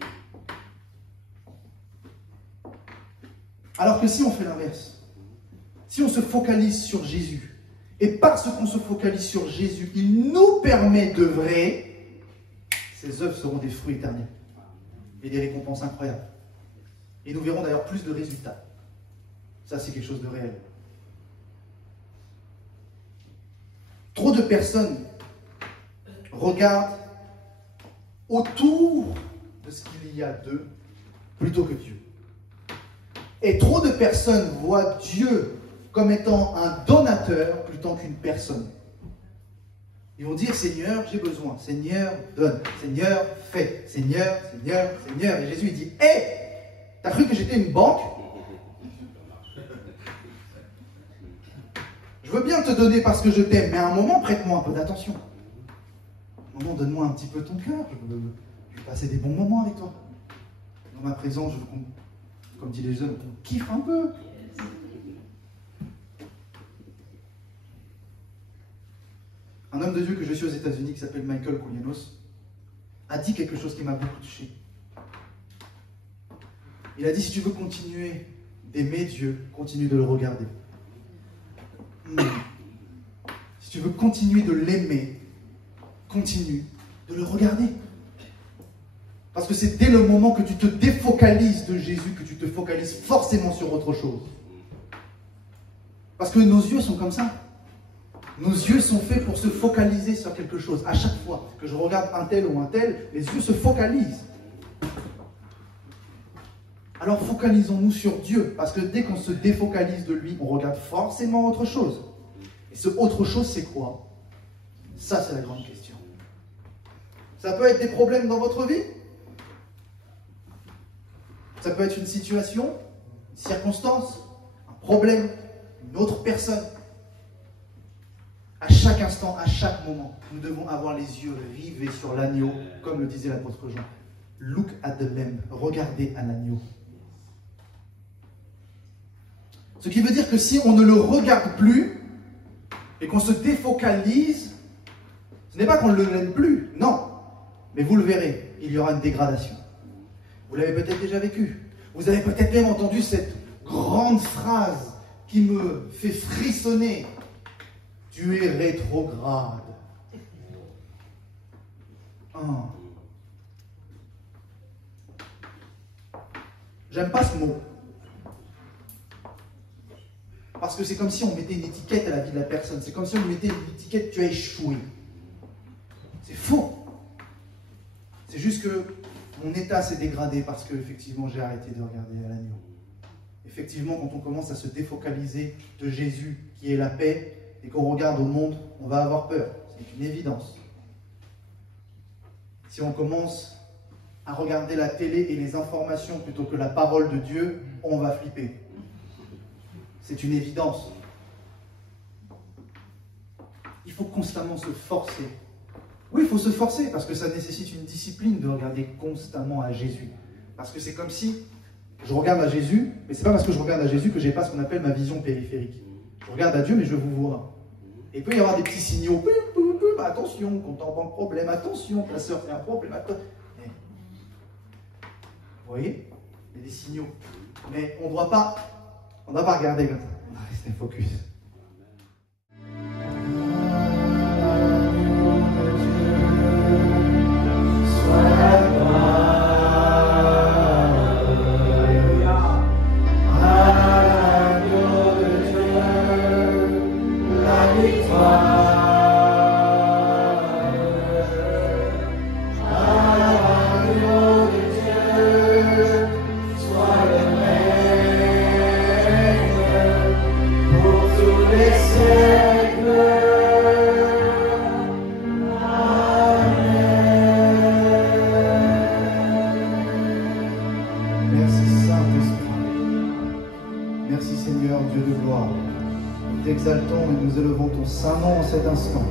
Alors que si on fait l'inverse, si on se focalise sur Jésus, et parce qu'on se focalise sur Jésus, il nous permet d'œuvrer, ces œuvres seront des fruits éternels et des récompenses incroyables. Et nous verrons d'ailleurs plus de résultats. Ça, c'est quelque chose de réel. Trop de personnes regardent autour de ce qu'il y a d'eux plutôt que Dieu. Et trop de personnes voient Dieu comme étant un donateur plutôt qu'une personne. Ils vont dire, Seigneur, j'ai besoin. Seigneur, donne. Seigneur, fais. Seigneur. Et Jésus, il dit, t'as cru que j'étais une banque? Je veux bien te donner parce que je t'aime, mais à un moment, prête-moi un peu d'attention. Maman, donne-moi un petit peu ton cœur, je veux passer des bons moments avec toi. Dans ma présence, je veux qu'on, comme disent les jeunes, qu'on kiffe un peu. Un homme de Dieu que je suis aux États-Unis qui s'appelle Michael Koulianos a dit quelque chose qui m'a beaucoup touché. Il a dit, si tu veux continuer d'aimer Dieu, continue de le regarder. Si tu veux continuer de l'aimer, continue de le regarder. Parce que c'est dès le moment que tu te défocalises de Jésus que tu te focalises forcément sur autre chose. Parce que nos yeux sont comme ça. Nos yeux sont faits pour se focaliser sur quelque chose. À chaque fois que je regarde un tel ou un tel, les yeux se focalisent. Alors focalisons-nous sur Dieu, parce que dès qu'on se défocalise de lui, on regarde forcément autre chose. Et ce autre chose, c'est quoi? Ça, c'est la grande question. Ça peut être des problèmes dans votre vie. Ça peut être une situation, une circonstance, un problème, une autre personne. À chaque instant, à chaque moment, nous devons avoir les yeux rivés sur l'agneau, comme le disait l'apôtre Jean. Look at the lamb, regardez à l'agneau. Ce qui veut dire que si on ne le regarde plus et qu'on se défocalise, ce n'est pas qu'on ne l'aime plus, non. Mais vous le verrez, il y aura une dégradation. Vous l'avez peut-être déjà vécu. Vous avez peut-être même entendu cette grande phrase qui me fait frissonner. Tu es rétrograde. J'aime pas ce mot. Parce que c'est comme si on mettait une étiquette à la vie de la personne. C'est comme si on mettait une étiquette, tu as échoué. C'est faux. C'est juste que mon état s'est dégradé parce que effectivement j'ai arrêté de regarder à l'agneau. Effectivement, quand on commence à se défocaliser de Jésus, qui est la paix, et qu'on regarde au monde, on va avoir peur. C'est une évidence. Si on commence à regarder la télé et les informations plutôt que la parole de Dieu, on va flipper. C'est une évidence. Il faut constamment se forcer. Oui, il faut se forcer parce que ça nécessite une discipline de regarder constamment à Jésus. Parce que c'est comme si je regarde à Jésus, mais c'est pas parce que je regarde à Jésus que j'ai pas ce qu'on appelle ma vision périphérique. Je regarde à Dieu, mais je vous vois. Et il peut y avoir des petits signaux. Attention, qu'on t'envoie un problème. Attention, ta soeur fait un problème. Vous voyez? Il y a des signaux. Mais on ne doit pas regarder comme ça. On doit rester focus. Saint nom en cet instant.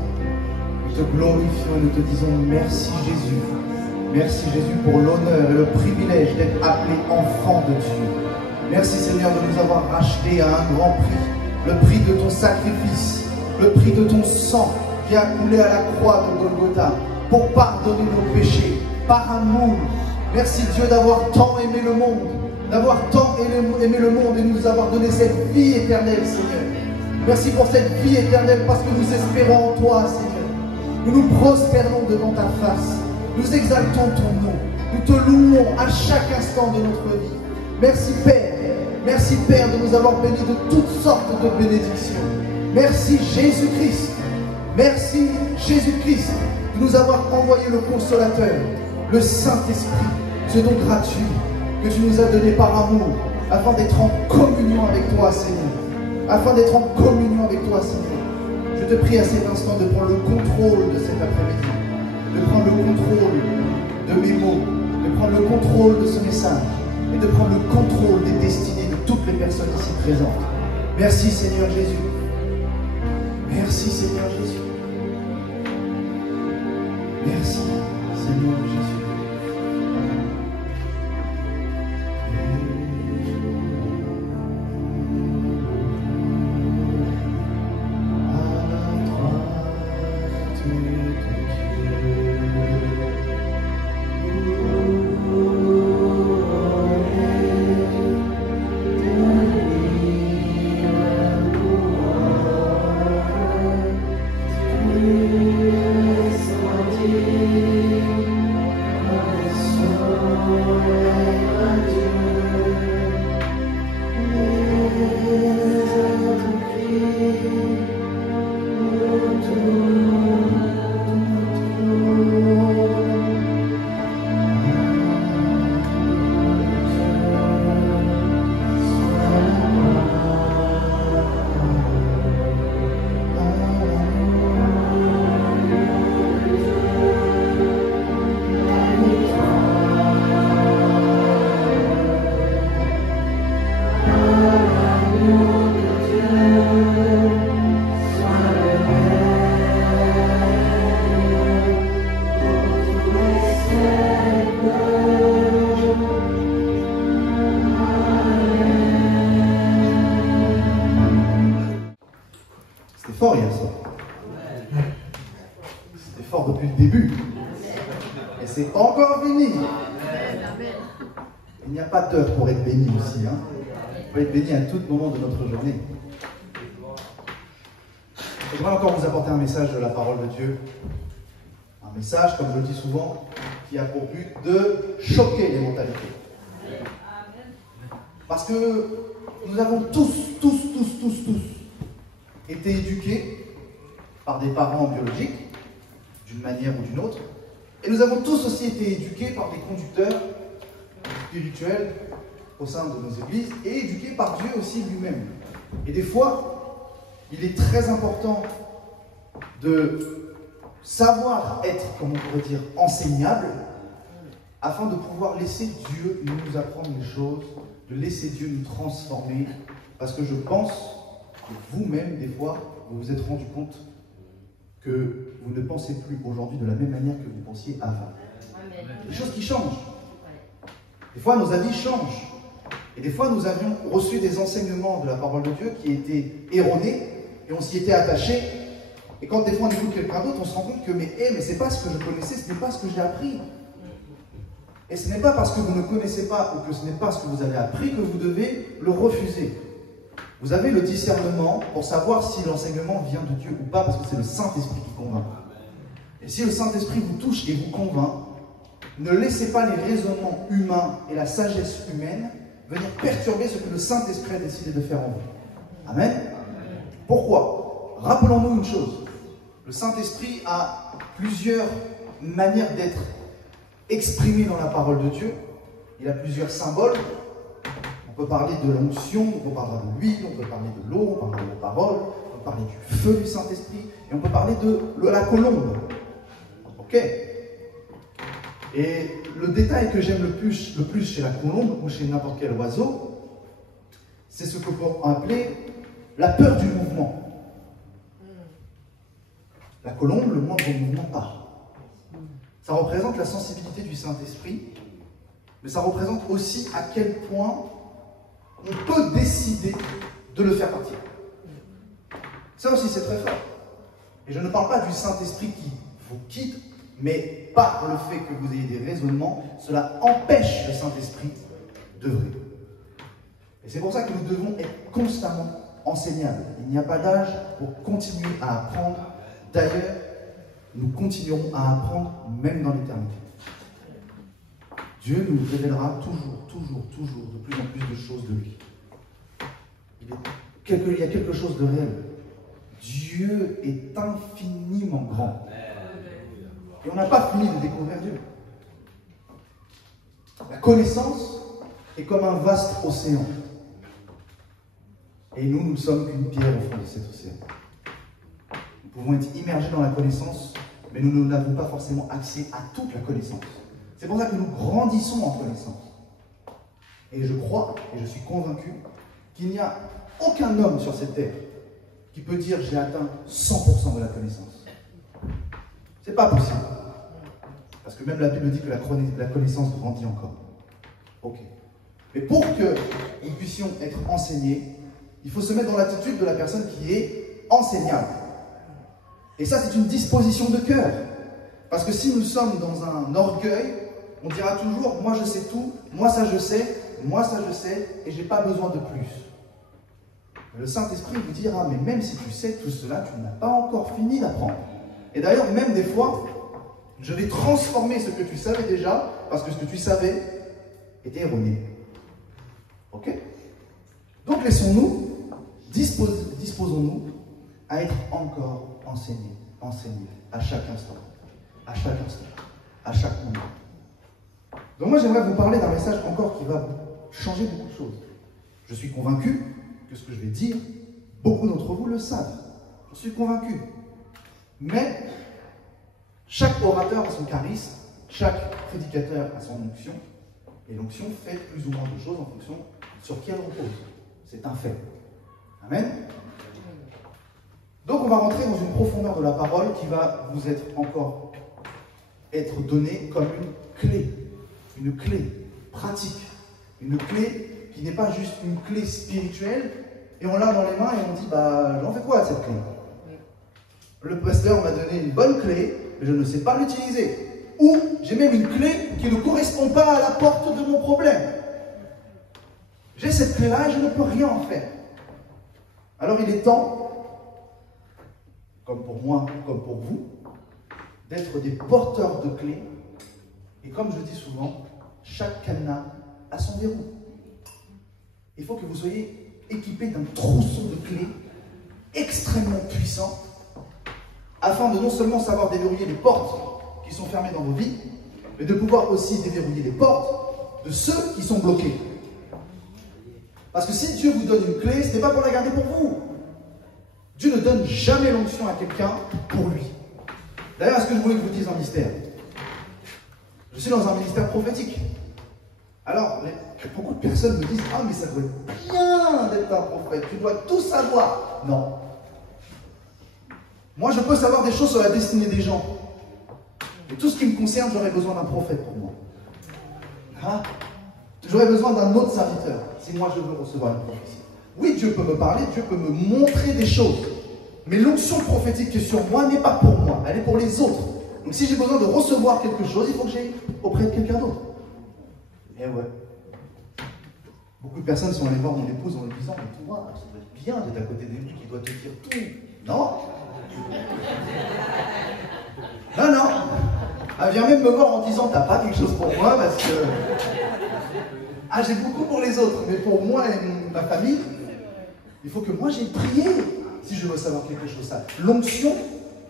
Nous te glorifions et nous te disons merci Jésus. Merci Jésus pour l'honneur et le privilège d'être appelé enfant de Dieu. Merci Seigneur de nous avoir rachetés à un grand prix. Le prix de ton sacrifice, le prix de ton sang qui a coulé à la croix de Golgotha pour pardonner nos péchés par amour. Merci Dieu d'avoir tant aimé le monde, d'avoir tant aimé le monde et nous avoir donné cette vie éternelle Seigneur. Merci pour cette vie éternelle parce que nous espérons en toi, Seigneur. Nous nous prosternons devant ta face. Nous exaltons ton nom. Nous te louons à chaque instant de notre vie. Merci Père. Merci Père de nous avoir bénis de toutes sortes de bénédictions. Merci Jésus-Christ. Merci Jésus-Christ de nous avoir envoyé le Consolateur, le Saint-Esprit, ce don gratuit que tu nous as donné par amour afin d'être en communion avec toi, Seigneur. Afin d'être en communion avec toi, Seigneur. Je te prie à cet instant de prendre le contrôle de cet après-midi, de prendre le contrôle de mes mots, de prendre le contrôle de ce message et de prendre le contrôle des destinées de toutes les personnes ici présentes. Merci Seigneur Jésus. Merci Seigneur Jésus. Merci, Seigneur Jésus. C'était fort hier soir. C'était fort depuis le début. Et c'est encore fini. Il n'y a pas d'heure pour être béni aussi. Hein. On peut être béni à tout moment de notre journée. Je voudrais encore vous apporter un message de la parole de Dieu. Un message, comme je le dis souvent, qui a pour but de choquer les mentalités. Parce que nous avons tous été éduqués par des parents biologiques, d'une manière ou d'une autre, et nous avons tous aussi été éduqués par des conducteurs spirituels au sein de nos églises, et éduqués par Dieu aussi lui-même. Et des fois, il est très important de savoir être, comme on pourrait dire, enseignable, afin de pouvoir laisser Dieu nous apprendre les choses, de laisser Dieu nous transformer, parce que je pense que vous-même, des fois, vous vous êtes rendu compte que vous ne pensez plus aujourd'hui de la même manière que vous pensiez avant. Des choses qui changent. Des fois, nos avis changent. Et des fois, nous avions reçu des enseignements de la parole de Dieu qui étaient erronés, et on s'y était attaché. Et quand des fois on écoute quelqu'un d'autre, on se rend compte que mais c'est pas ce que je connaissais, ce n'est pas ce que j'ai appris. Et ce n'est pas parce que vous ne connaissez pas ou que ce n'est pas ce que vous avez appris que vous devez le refuser. Vous avez le discernement pour savoir si l'enseignement vient de Dieu ou pas, parce que c'est le Saint-Esprit qui convainc. Et si le Saint-Esprit vous touche et vous convainc, ne laissez pas les raisonnements humains et la sagesse humaine venir perturber ce que le Saint-Esprit a décidé de faire en vous. Amen. Pourquoi? Rappelons-nous une chose. Le Saint-Esprit a plusieurs manières d'être exprimé dans la parole de Dieu. Il a plusieurs symboles. On peut parler de l'onction, on parlera de l'huile, on peut parler de l'eau, on peut parler de la parole, on peut parler du feu du Saint-Esprit, et on peut parler de la colombe. Ok? Et le détail que j'aime le plus chez la colombe, ou chez n'importe quel oiseau, c'est ce que l'on peut appeler la peur du mouvement. La colombe, le moindre mouvement part. Ça représente la sensibilité du Saint-Esprit, mais ça représente aussi à quel point on peut décider de le faire partir. Ça aussi, c'est très fort. Et je ne parle pas du Saint-Esprit qui vous quitte, mais par le fait que vous ayez des raisonnements, cela empêche le Saint-Esprit d'œuvrer. Et c'est pour ça que nous devons être constamment enseignables. Il n'y a pas d'âge pour continuer à apprendre. D'ailleurs, nous continuerons à apprendre même dans l'éternité. Dieu nous révélera toujours de plus en plus de choses de lui. Il y a quelque chose de réel. Dieu est infiniment grand. Et on n'a pas fini de découvrir Dieu. La connaissance est comme un vaste océan. Et nous ne sommes qu'une pierre au fond de cet océan. Nous pouvons être immergés dans la connaissance, mais nous n'avons pas forcément accès à toute la connaissance. C'est pour ça que nous grandissons en connaissance. Et je crois, et je suis convaincu, qu'il n'y a aucun homme sur cette terre qui peut dire « j'ai atteint 100% de la connaissance ». C'est pas possible. que même la Bible dit que la connaissance grandit encore. Ok. Mais pour que nous puissions être enseignés, il faut se mettre dans l'attitude de la personne qui est enseignable. Et ça, c'est une disposition de cœur. Parce que si nous sommes dans un orgueil, on dira toujours, moi je sais tout, moi ça je sais, moi ça je sais, et je n'ai pas besoin de plus. Le Saint-Esprit vous dira, mais même si tu sais tout cela, tu n'as pas encore fini d'apprendre. Et d'ailleurs, même des fois, je vais transformer ce que tu savais déjà, parce que ce que tu savais était erroné. Ok? Donc laissons-nous, disposons-nous à être encore enseignés, à chaque instant, à chaque moment. Donc moi j'aimerais vous parler d'un message encore qui va changer beaucoup de choses. Je suis convaincu que ce que je vais dire, beaucoup d'entre vous le savent. Je suis convaincu. Mais chaque orateur a son charisme, chaque prédicateur a son onction, et l'onction fait plus ou moins de choses en fonction sur qui elle repose. C'est un fait. Amen. Donc on va rentrer dans une profondeur de la parole qui va vous être donnée comme une clé pratique, une clé qui n'est pas juste une clé spirituelle, et on l'a dans les mains et on dit, bah j'en fais quoi cette clé? Le pasteur m'a donné une bonne clé, mais je ne sais pas l'utiliser. Ou j'ai même une clé qui ne correspond pas à la porte de mon problème. J'ai cette clé-là et je ne peux rien en faire. Alors il est temps, comme pour moi, comme pour vous, d'être des porteurs de clés. Et comme je dis souvent, chaque cadenas a son verrou. Il faut que vous soyez équipés d'un trousseau de clés extrêmement puissant, afin de non seulement savoir déverrouiller les portes qui sont fermées dans vos vies, mais de pouvoir aussi déverrouiller les portes de ceux qui sont bloqués. Parce que si Dieu vous donne une clé, ce n'est pas pour la garder pour vous. Dieu ne donne jamais l'onction à quelqu'un pour lui. D'ailleurs, est-ce que je voulais que je vous dise un mystère? Je suis dans un ministère prophétique. Alors, beaucoup de personnes me disent, ah mais ça doit être bien d'être un prophète, tu dois tout savoir. Non. Moi, je peux savoir des choses sur la destinée des gens. Et tout ce qui me concerne, j'aurais besoin d'un prophète pour moi. Hein? J'aurais besoin d'un autre serviteur, si moi je veux recevoir une prophétie. Oui, Dieu peut me parler, Dieu peut me montrer des choses. Mais l'onction prophétique qui est sur moi n'est pas pour moi, elle est pour les autres. Donc si j'ai besoin de recevoir quelque chose, il faut que j'aille auprès de quelqu'un d'autre. Eh ouais. Beaucoup de personnes sont allées voir mon épouse en lui disant, mais toi, ça doit être bien d'être à côté de lui qui doit te dire tout. Non. Non. Elle vient même me voir en disant, t'as pas quelque chose pour moi parce que... Ah, j'ai beaucoup pour les autres, mais pour moi et ma famille, il faut que moi j'aie prié si je veux savoir quelque chose. L'onction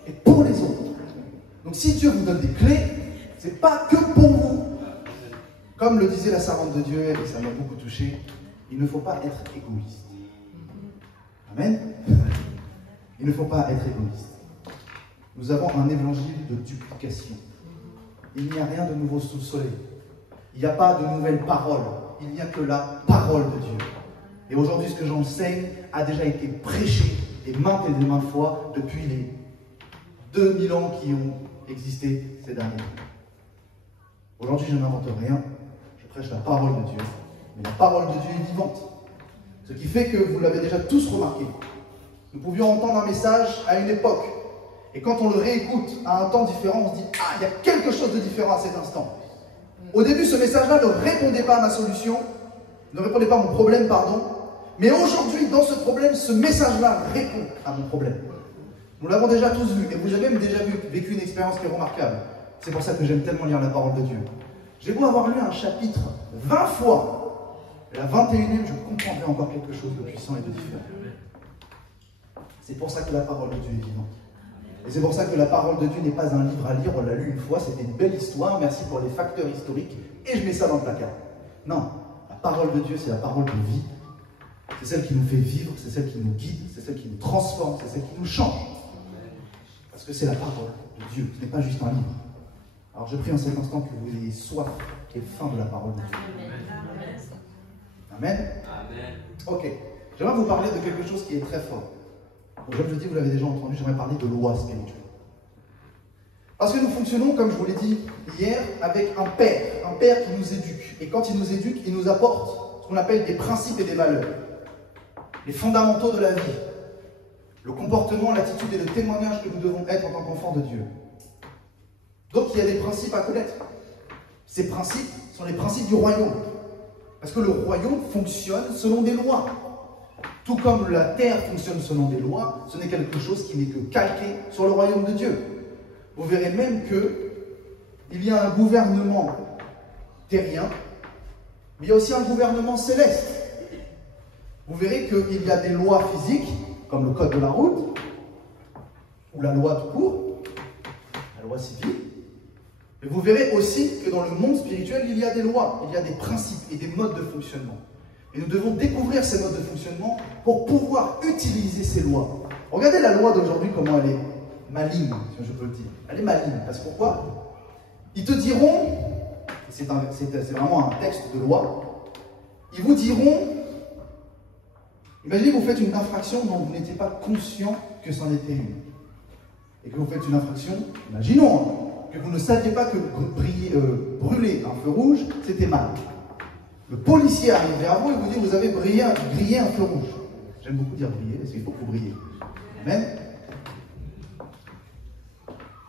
est pour les autres. Donc si Dieu vous donne des clés, c'est pas que pour vous. Comme le disait la servante de Dieu, et ça m'a beaucoup touché, il ne faut pas être égoïste. Amen. Il ne faut pas être égoïste. Nous avons un évangile de duplication. Il n'y a rien de nouveau sous le soleil. Il n'y a pas de nouvelles paroles. Il n'y a que la parole de Dieu. Et aujourd'hui, ce que j'enseigne a déjà été prêché des maintes et des maintes fois depuis les 2000 ans qui ont existé ces derniers temps. Aujourd'hui, je n'invente rien. Je prêche la parole de Dieu. Mais la parole de Dieu est vivante. Ce qui fait que vous l'avez déjà tous remarqué. Nous pouvions entendre un message à une époque. Et quand on le réécoute à un temps différent, on se dit « Ah, il y a quelque chose de différent à cet instant. » Au début, ce message-là ne répondait pas à ma solution, ne répondait pas à mon problème, pardon. Mais aujourd'hui, dans ce problème, ce message-là répond à mon problème. Nous l'avons déjà tous vu, et vous avez même déjà vécu une expérience qui est remarquable. C'est pour ça que j'aime tellement lire la parole de Dieu. J'ai beau avoir lu un chapitre 20 fois, et la 21e, je comprendrai encore quelque chose de puissant et de différent. C'est pour ça que la parole de Dieu est vivante. Et c'est pour ça que la parole de Dieu n'est pas un livre à lire, on l'a lu une fois, c'était une belle histoire, merci pour les facteurs historiques, et je mets ça dans le placard. Non, la parole de Dieu, c'est la parole de vie. C'est celle qui nous fait vivre, c'est celle qui nous guide, c'est celle qui nous transforme, c'est celle qui nous change. Parce que c'est la parole de Dieu, ce n'est pas juste un livre. Alors je prie en cet instant que vous ayez soif et faim de la parole de Dieu. Amen. Amen. Ok, j'aimerais vous parler de quelque chose qui est très fort. Donc, comme je dis, vous l'avez déjà entendu, j'aimerais parler de loi spirituelle. Parce que nous fonctionnons, comme je vous l'ai dit hier avec un père qui nous éduque. Et quand il nous éduque, il nous apporte ce qu'on appelle des principes et des valeurs. Les fondamentaux de la vie. Le comportement, l'attitude et le témoignage que nous devons être en tant qu'enfants de Dieu. Donc il y a des principes à connaître. Ces principes sont les principes du royaume. Parce que le royaume fonctionne selon des lois. Tout comme la terre fonctionne selon des lois, ce n'est quelque chose qui n'est que calqué sur le royaume de Dieu. Vous verrez même qu'il y a un gouvernement terrien, mais il y a aussi un gouvernement céleste. Vous verrez qu'il y a des lois physiques, comme le code de la route, ou la loi tout court, la loi civile. Mais vous verrez aussi que dans le monde spirituel, il y a des lois, il y a des principes et des modes de fonctionnement. Et nous devons découvrir ces modes de fonctionnement pour pouvoir utiliser ces lois. Regardez la loi d'aujourd'hui, comment elle est maligne, si je peux le dire. Elle est maligne, parce que pourquoi? Ils te diront, c'est vraiment un texte de loi, ils vous diront, imaginez que vous faites une infraction dont vous n'étiez pas conscient que c'en était une. Et que vous faites une infraction, imaginons, que vous ne saviez pas que brûler un feu rouge, c'était mal. Le policier arrive vers vous et vous dit, vous avez grillé un feu rouge. J'aime beaucoup dire briller, parce qu'il faut que vous brillez. Amen.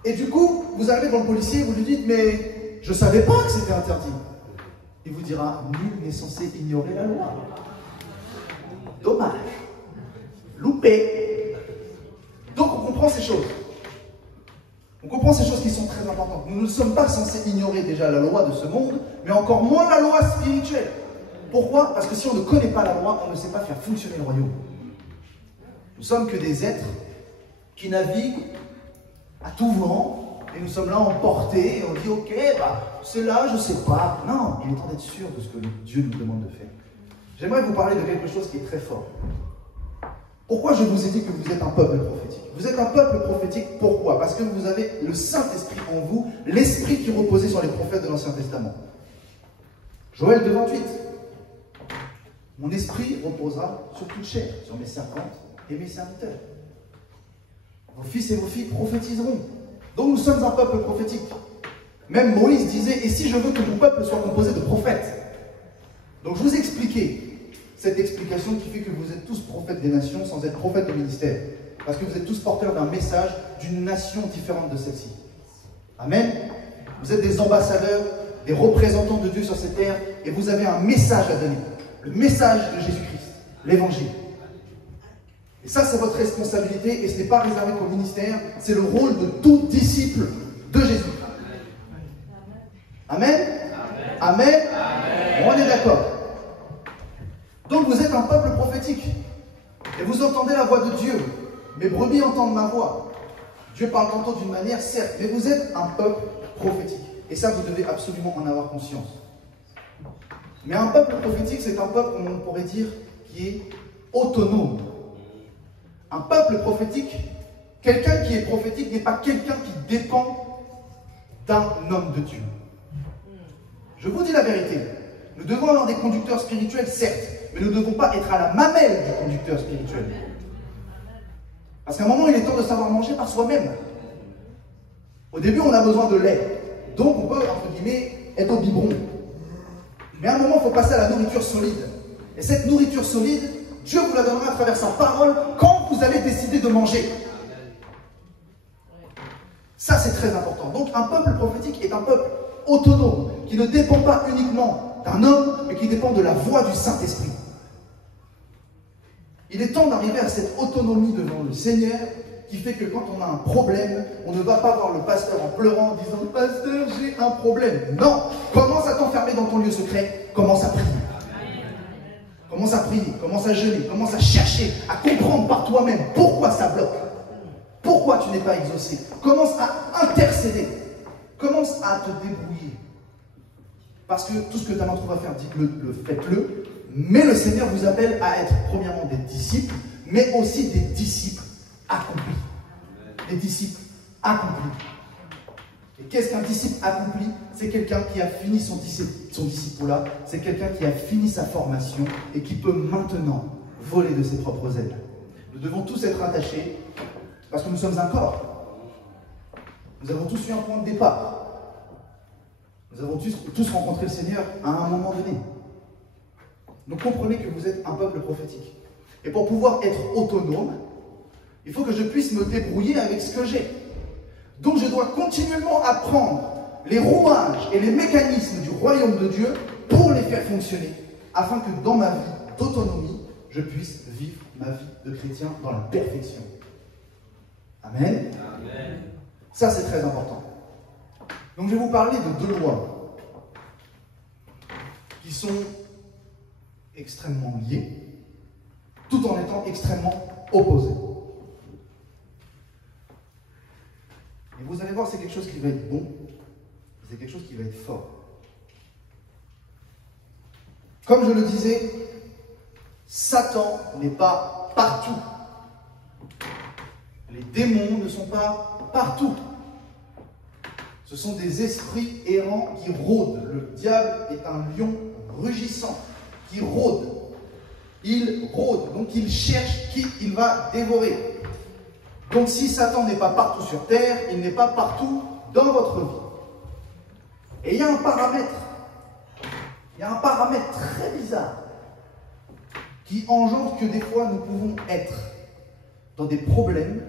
Et du coup, vous arrivez devant le policier et vous lui dites, mais je ne savais pas que c'était interdit. Il vous dira, nul n'est censé ignorer la loi. Dommage. Loupé. Donc on comprend ces choses. On comprend ces choses qui sont très importantes. Nous ne sommes pas censés ignorer déjà la loi de ce monde, mais encore moins la loi spirituelle. Pourquoi? Parce que si on ne connaît pas la loi, on ne sait pas faire fonctionner le royaume. Nous sommes que des êtres qui naviguent à tout vent, et nous sommes là emportés, et on dit, ok, c'est là, je ne sais pas. Non, il est temps d'être sûr de ce que Dieu nous demande de faire. J'aimerais vous parler de quelque chose qui est très fort. Pourquoi je vous ai dit que vous êtes un peuple prophétique? Vous êtes un peuple prophétique, pourquoi? Parce que vous avez le Saint-Esprit en vous, l'Esprit qui reposait sur les prophètes de l'Ancien Testament. Joël 2,28. Mon esprit reposera sur toute chair, sur mes servantes et mes serviteurs. Vos fils et vos filles prophétiseront. Donc nous sommes un peuple prophétique. Même Moïse disait, et si je veux que mon peuple soit composé de prophètes? Donc je vous ai expliqué cette explication qui fait que vous êtes tous prophètes des nations sans être prophètes au ministère. Parce que vous êtes tous porteurs d'un message d'une nation différente de celle-ci. Amen. Vous êtes des ambassadeurs, des représentants de Dieu sur cette terre, et vous avez un message à donner. Le message de Jésus-Christ, l'évangile. Et ça, c'est votre responsabilité, et ce n'est pas réservé qu'au ministère, c'est le rôle de tout disciple de Jésus. Amen. Amen. Amen. On est d'accord. Donc vous êtes un peuple prophétique. Et vous entendez la voix de Dieu. Mes brebis entendent ma voix. Dieu parle tantôt d'une manière, certes, mais vous êtes un peuple prophétique. Et ça, vous devez absolument en avoir conscience. Mais un peuple prophétique, c'est un peuple, on pourrait dire, qui est autonome. Un peuple prophétique, quelqu'un qui est prophétique n'est pas quelqu'un qui dépend d'un homme de Dieu. Je vous dis la vérité. Nous devons avoir des conducteurs spirituels, certes, mais nous ne devons pas être à la mamelle du conducteur spirituel. Parce qu'à un moment, il est temps de savoir manger par soi-même. Au début, on a besoin de lait. Donc, on peut, entre guillemets, être au biberon. Mais à un moment, il faut passer à la nourriture solide. Et cette nourriture solide, Dieu vous la donnera à travers sa parole quand vous allez décider de manger. Ça, c'est très important. Donc, un peuple prophétique est un peuple autonome, qui ne dépend pas uniquement d'un homme, mais qui dépend de la voix du Saint-Esprit. Il est temps d'arriver à cette autonomie devant le Seigneur, qui fait que quand on a un problème, on ne va pas voir le pasteur en pleurant, en disant « Pasteur, j'ai un problème ». Non, commence à t'enfermer dans ton lieu secret, commence à prier. Commence à prier, commence à jeûner, commence à chercher, à comprendre par toi-même pourquoi ça bloque. Pourquoi tu n'es pas exaucé. Commence à intercéder. Commence à te débrouiller. Parce que tout ce que ta main trouve à faire, dites-le, faites-le. Mais le Seigneur vous appelle à être premièrement des disciples, mais aussi des disciples accomplis. Des disciples accomplis. Et qu'est-ce qu'un disciple accompli? C'est quelqu'un qui a fini son disciple-là, c'est quelqu'un qui a fini sa formation et qui peut maintenant voler de ses propres ailes. Nous devons tous être attachés parce que nous sommes un corps. Nous avons tous eu un point de départ. Nous avons tous rencontré le Seigneur à un moment donné. Donc comprenez que vous êtes un peuple prophétique. Et pour pouvoir être autonome, il faut que je puisse me débrouiller avec ce que j'ai. Donc je dois continuellement apprendre les rouages et les mécanismes du royaume de Dieu pour les faire fonctionner, afin que dans ma vie d'autonomie, je puisse vivre ma vie de chrétien dans la perfection. Amen. Amen. Ça, c'est très important. Donc je vais vous parler de deux lois qui sont extrêmement liées, tout en étant extrêmement opposées. Et vous allez voir, c'est quelque chose qui va être bon, c'est quelque chose qui va être fort. Comme je le disais, Satan n'est pas partout. Les démons ne sont pas partout. Ce sont des esprits errants qui rôdent. Le diable est un lion rugissant qui rôde. Il rôde, donc il cherche qui il va dévorer. Donc si Satan n'est pas partout sur terre, il n'est pas partout dans votre vie. Et il y a un paramètre. Il y a un paramètre très bizarre qui engendre que des fois nous pouvons être dans des problèmes,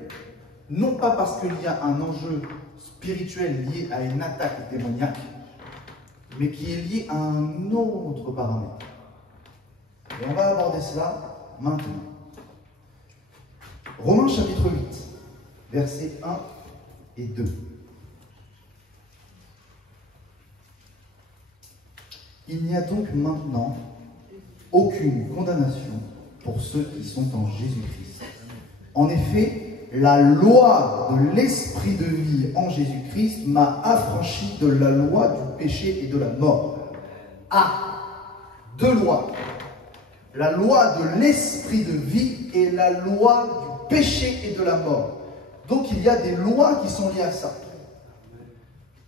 non pas parce qu'il y a un enjeu spirituel lié à une attaque démoniaque, mais qui est lié à un autre paramètre. Et on va aborder cela maintenant. Romains chapitre 8, versets 1 et 2. Il n'y a donc maintenant aucune condamnation pour ceux qui sont en Jésus-Christ. En effet, la loi de l'esprit de vie en Jésus-Christ m'a affranchi de la loi du péché et de la mort. Ah, deux lois. La loi de l'esprit de vie et la loi du péché et de la mort. Donc il y a des lois qui sont liées à ça.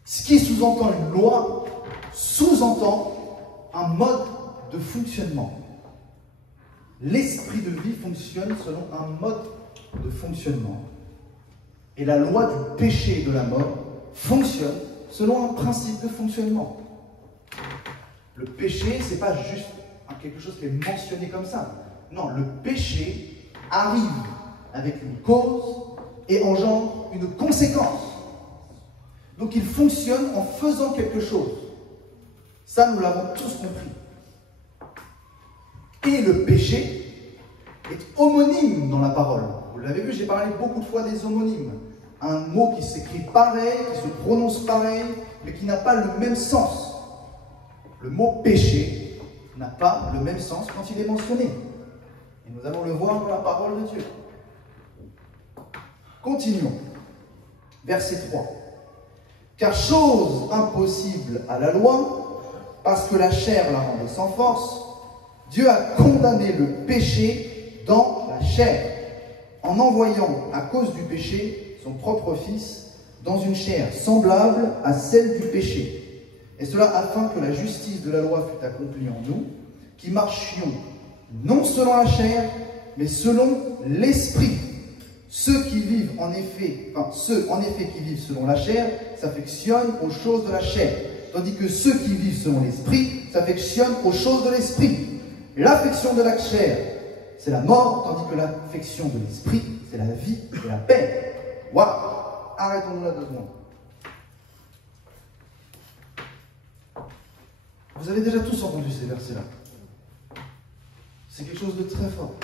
Ce qui sous-entend une loi, sous-entend un mode de fonctionnement. L'esprit de vie fonctionne selon un mode de fonctionnement. Et la loi du péché et de la mort fonctionne selon un principe de fonctionnement. Le péché, ce n'est pas juste quelque chose qui est mentionné comme ça. Non, le péché arrive avec une cause et engendre une conséquence. Donc il fonctionne en faisant quelque chose. Ça, nous l'avons tous compris. Et le péché est homonyme dans la parole. Vous l'avez vu, j'ai parlé beaucoup de fois des homonymes. Un mot qui s'écrit pareil, qui se prononce pareil, mais qui n'a pas le même sens. Le mot péché n'a pas le même sens quand il est mentionné. Et nous allons le voir dans la parole de Dieu. Continuons. Verset 3. Car chose impossible à la loi, parce que la chair la rendait sans force, Dieu a condamné le péché dans la chair, en envoyant à cause du péché son propre Fils dans une chair semblable à celle du péché. Et cela afin que la justice de la loi fût accomplie en nous, qui marchions non selon la chair, mais selon l'esprit. Ceux qui vivent en effet, ceux en effet qui vivent selon la chair s'affectionnent aux choses de la chair, tandis que ceux qui vivent selon l'esprit s'affectionnent aux choses de l'esprit. L'affection de la chair, c'est la mort, tandis que l'affection de l'esprit, c'est la vie et la paix. Waouh! Arrêtons-nous là 2 secondes. Vous avez déjà tous entendu ces versets-là. C'est quelque chose de très fort.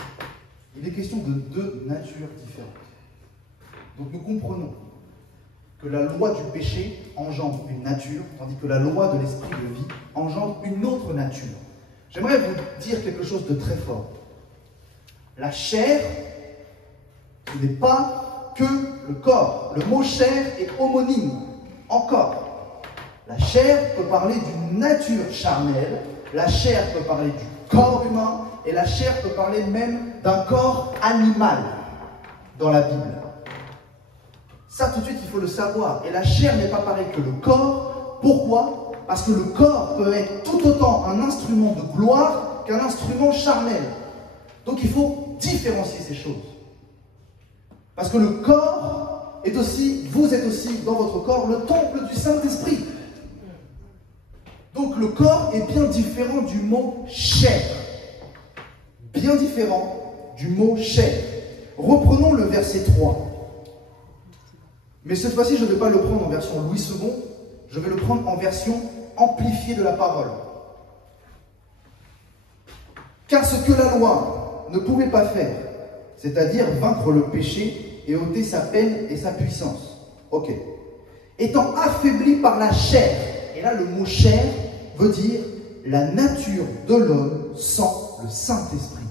Il est question de 2 natures différentes. Donc nous comprenons que la loi du péché engendre une nature, tandis que la loi de l'esprit de vie engendre une autre nature. J'aimerais vous dire quelque chose de très fort. La chair, ce n'est pas que le corps. Le mot chair est homonyme, encore. La chair peut parler d'une nature charnelle, la chair peut parler du corps humain, et la chair peut parler même d'un corps animal dans la Bible. Ça, tout de suite, il faut le savoir. Et la chair n'est pas pareille que le corps. Pourquoi? Parce que le corps peut être tout autant un instrument de gloire qu'un instrument charnel. Donc, il faut différencier ces choses. Parce que le corps est aussi, vous êtes aussi dans votre corps, le temple du Saint-Esprit. Donc le corps est bien différent du mot chair. Bien différent du mot chair. Reprenons le verset 3. Mais cette fois-ci, je ne vais pas le prendre en version Louis II, je vais le prendre en version amplifiée de la parole. Car ce que la loi ne pouvait pas faire, c'est-à-dire vaincre le péché et ôter sa peine et sa puissance. Ok. Étant affaibli par la chair, et là le mot chair veut dire la nature de l'homme sans le Saint-Esprit.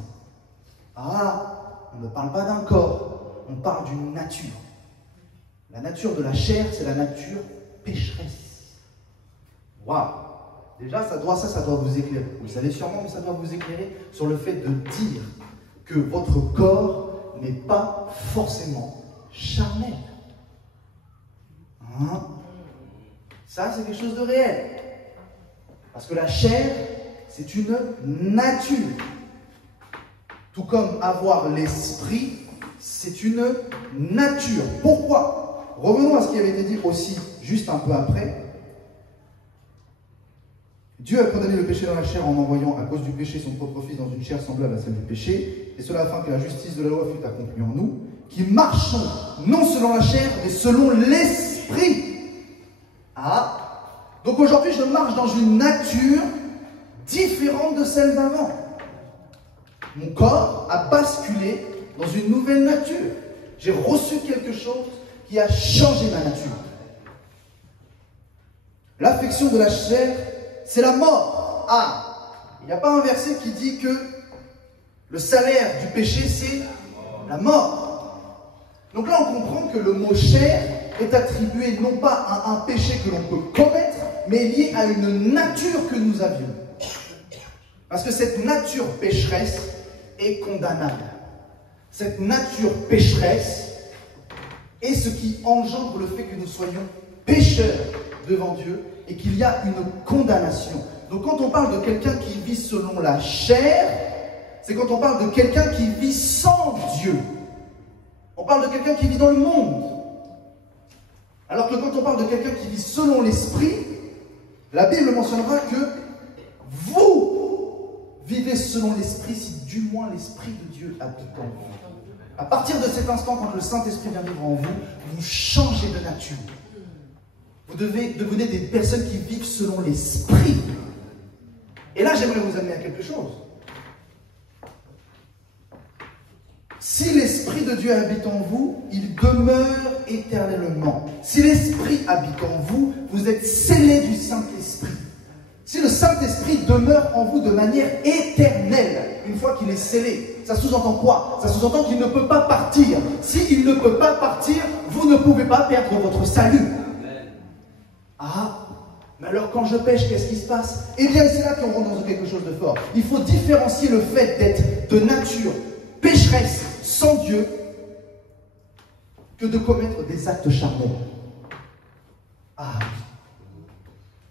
Ah, on ne parle pas d'un corps, on parle d'une nature. La nature de la chair, c'est la nature pécheresse. Waouh! Déjà, ça doit vous éclairer. Vous le savez sûrement, mais ça doit vous éclairer sur le fait de dire que votre corps n'est pas forcément charnel. Hein? Ça, c'est quelque chose de réel. Parce que la chair, c'est une nature. Tout comme avoir l'esprit, c'est une nature. Pourquoi? Revenons à ce qui avait été dit aussi juste un peu après. Dieu a condamné le péché dans la chair en envoyant à cause du péché son propre Fils dans une chair semblable à celle du péché, et cela afin que la justice de la loi fût accomplie en nous, qui marchons non selon la chair, mais selon l'esprit. Ah, donc aujourd'hui je marche dans une nature différente de celle d'avant. Mon corps a basculé dans une nouvelle nature. J'ai reçu quelque chose qui a changé ma nature. L'affection de la chair, c'est la mort. Ah, il n'y a pas un verset qui dit que le salaire du péché, c'est la mort. Donc là, on comprend que le mot chair est attribué non pas à un péché que l'on peut commettre, mais lié à une nature que nous avions. Parce que cette nature pécheresse est condamnable. Cette nature pécheresse est ce qui engendre le fait que nous soyons pécheurs devant Dieu et qu'il y a une condamnation. Donc quand on parle de quelqu'un qui vit selon la chair, c'est quand on parle de quelqu'un qui vit sans Dieu. On parle de quelqu'un qui vit dans le monde. Alors que quand on parle de quelqu'un qui vit selon l'esprit, la Bible mentionnera que vous vivez selon l'esprit si du moins l'esprit de Dieu habite en vous. À partir de cet instant, quand le Saint-Esprit vient vivre en vous, vous changez de nature. Vous devenez des personnes qui vivent selon l'esprit. Et là, j'aimerais vous amener à quelque chose. Si l'Esprit de Dieu habite en vous, il demeure éternellement. Si l'Esprit habite en vous, vous êtes scellés du Saint-Esprit. Si le Saint-Esprit demeure en vous de manière éternelle, une fois qu'il est scellé, ça sous-entend quoi? Ça sous-entend qu'il ne peut pas partir. S'il ne peut pas partir, vous ne pouvez pas perdre votre salut. Ah, mais alors quand je pêche, qu'est-ce qui se passe? Eh bien, c'est là qu'on rentre dans quelque chose de fort. Il faut différencier le fait d'être de nature pécheresse sans Dieu que de commettre des actes charnels. Ah oui,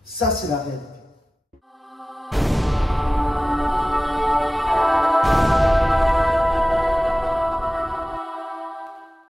ça c'est la réalité.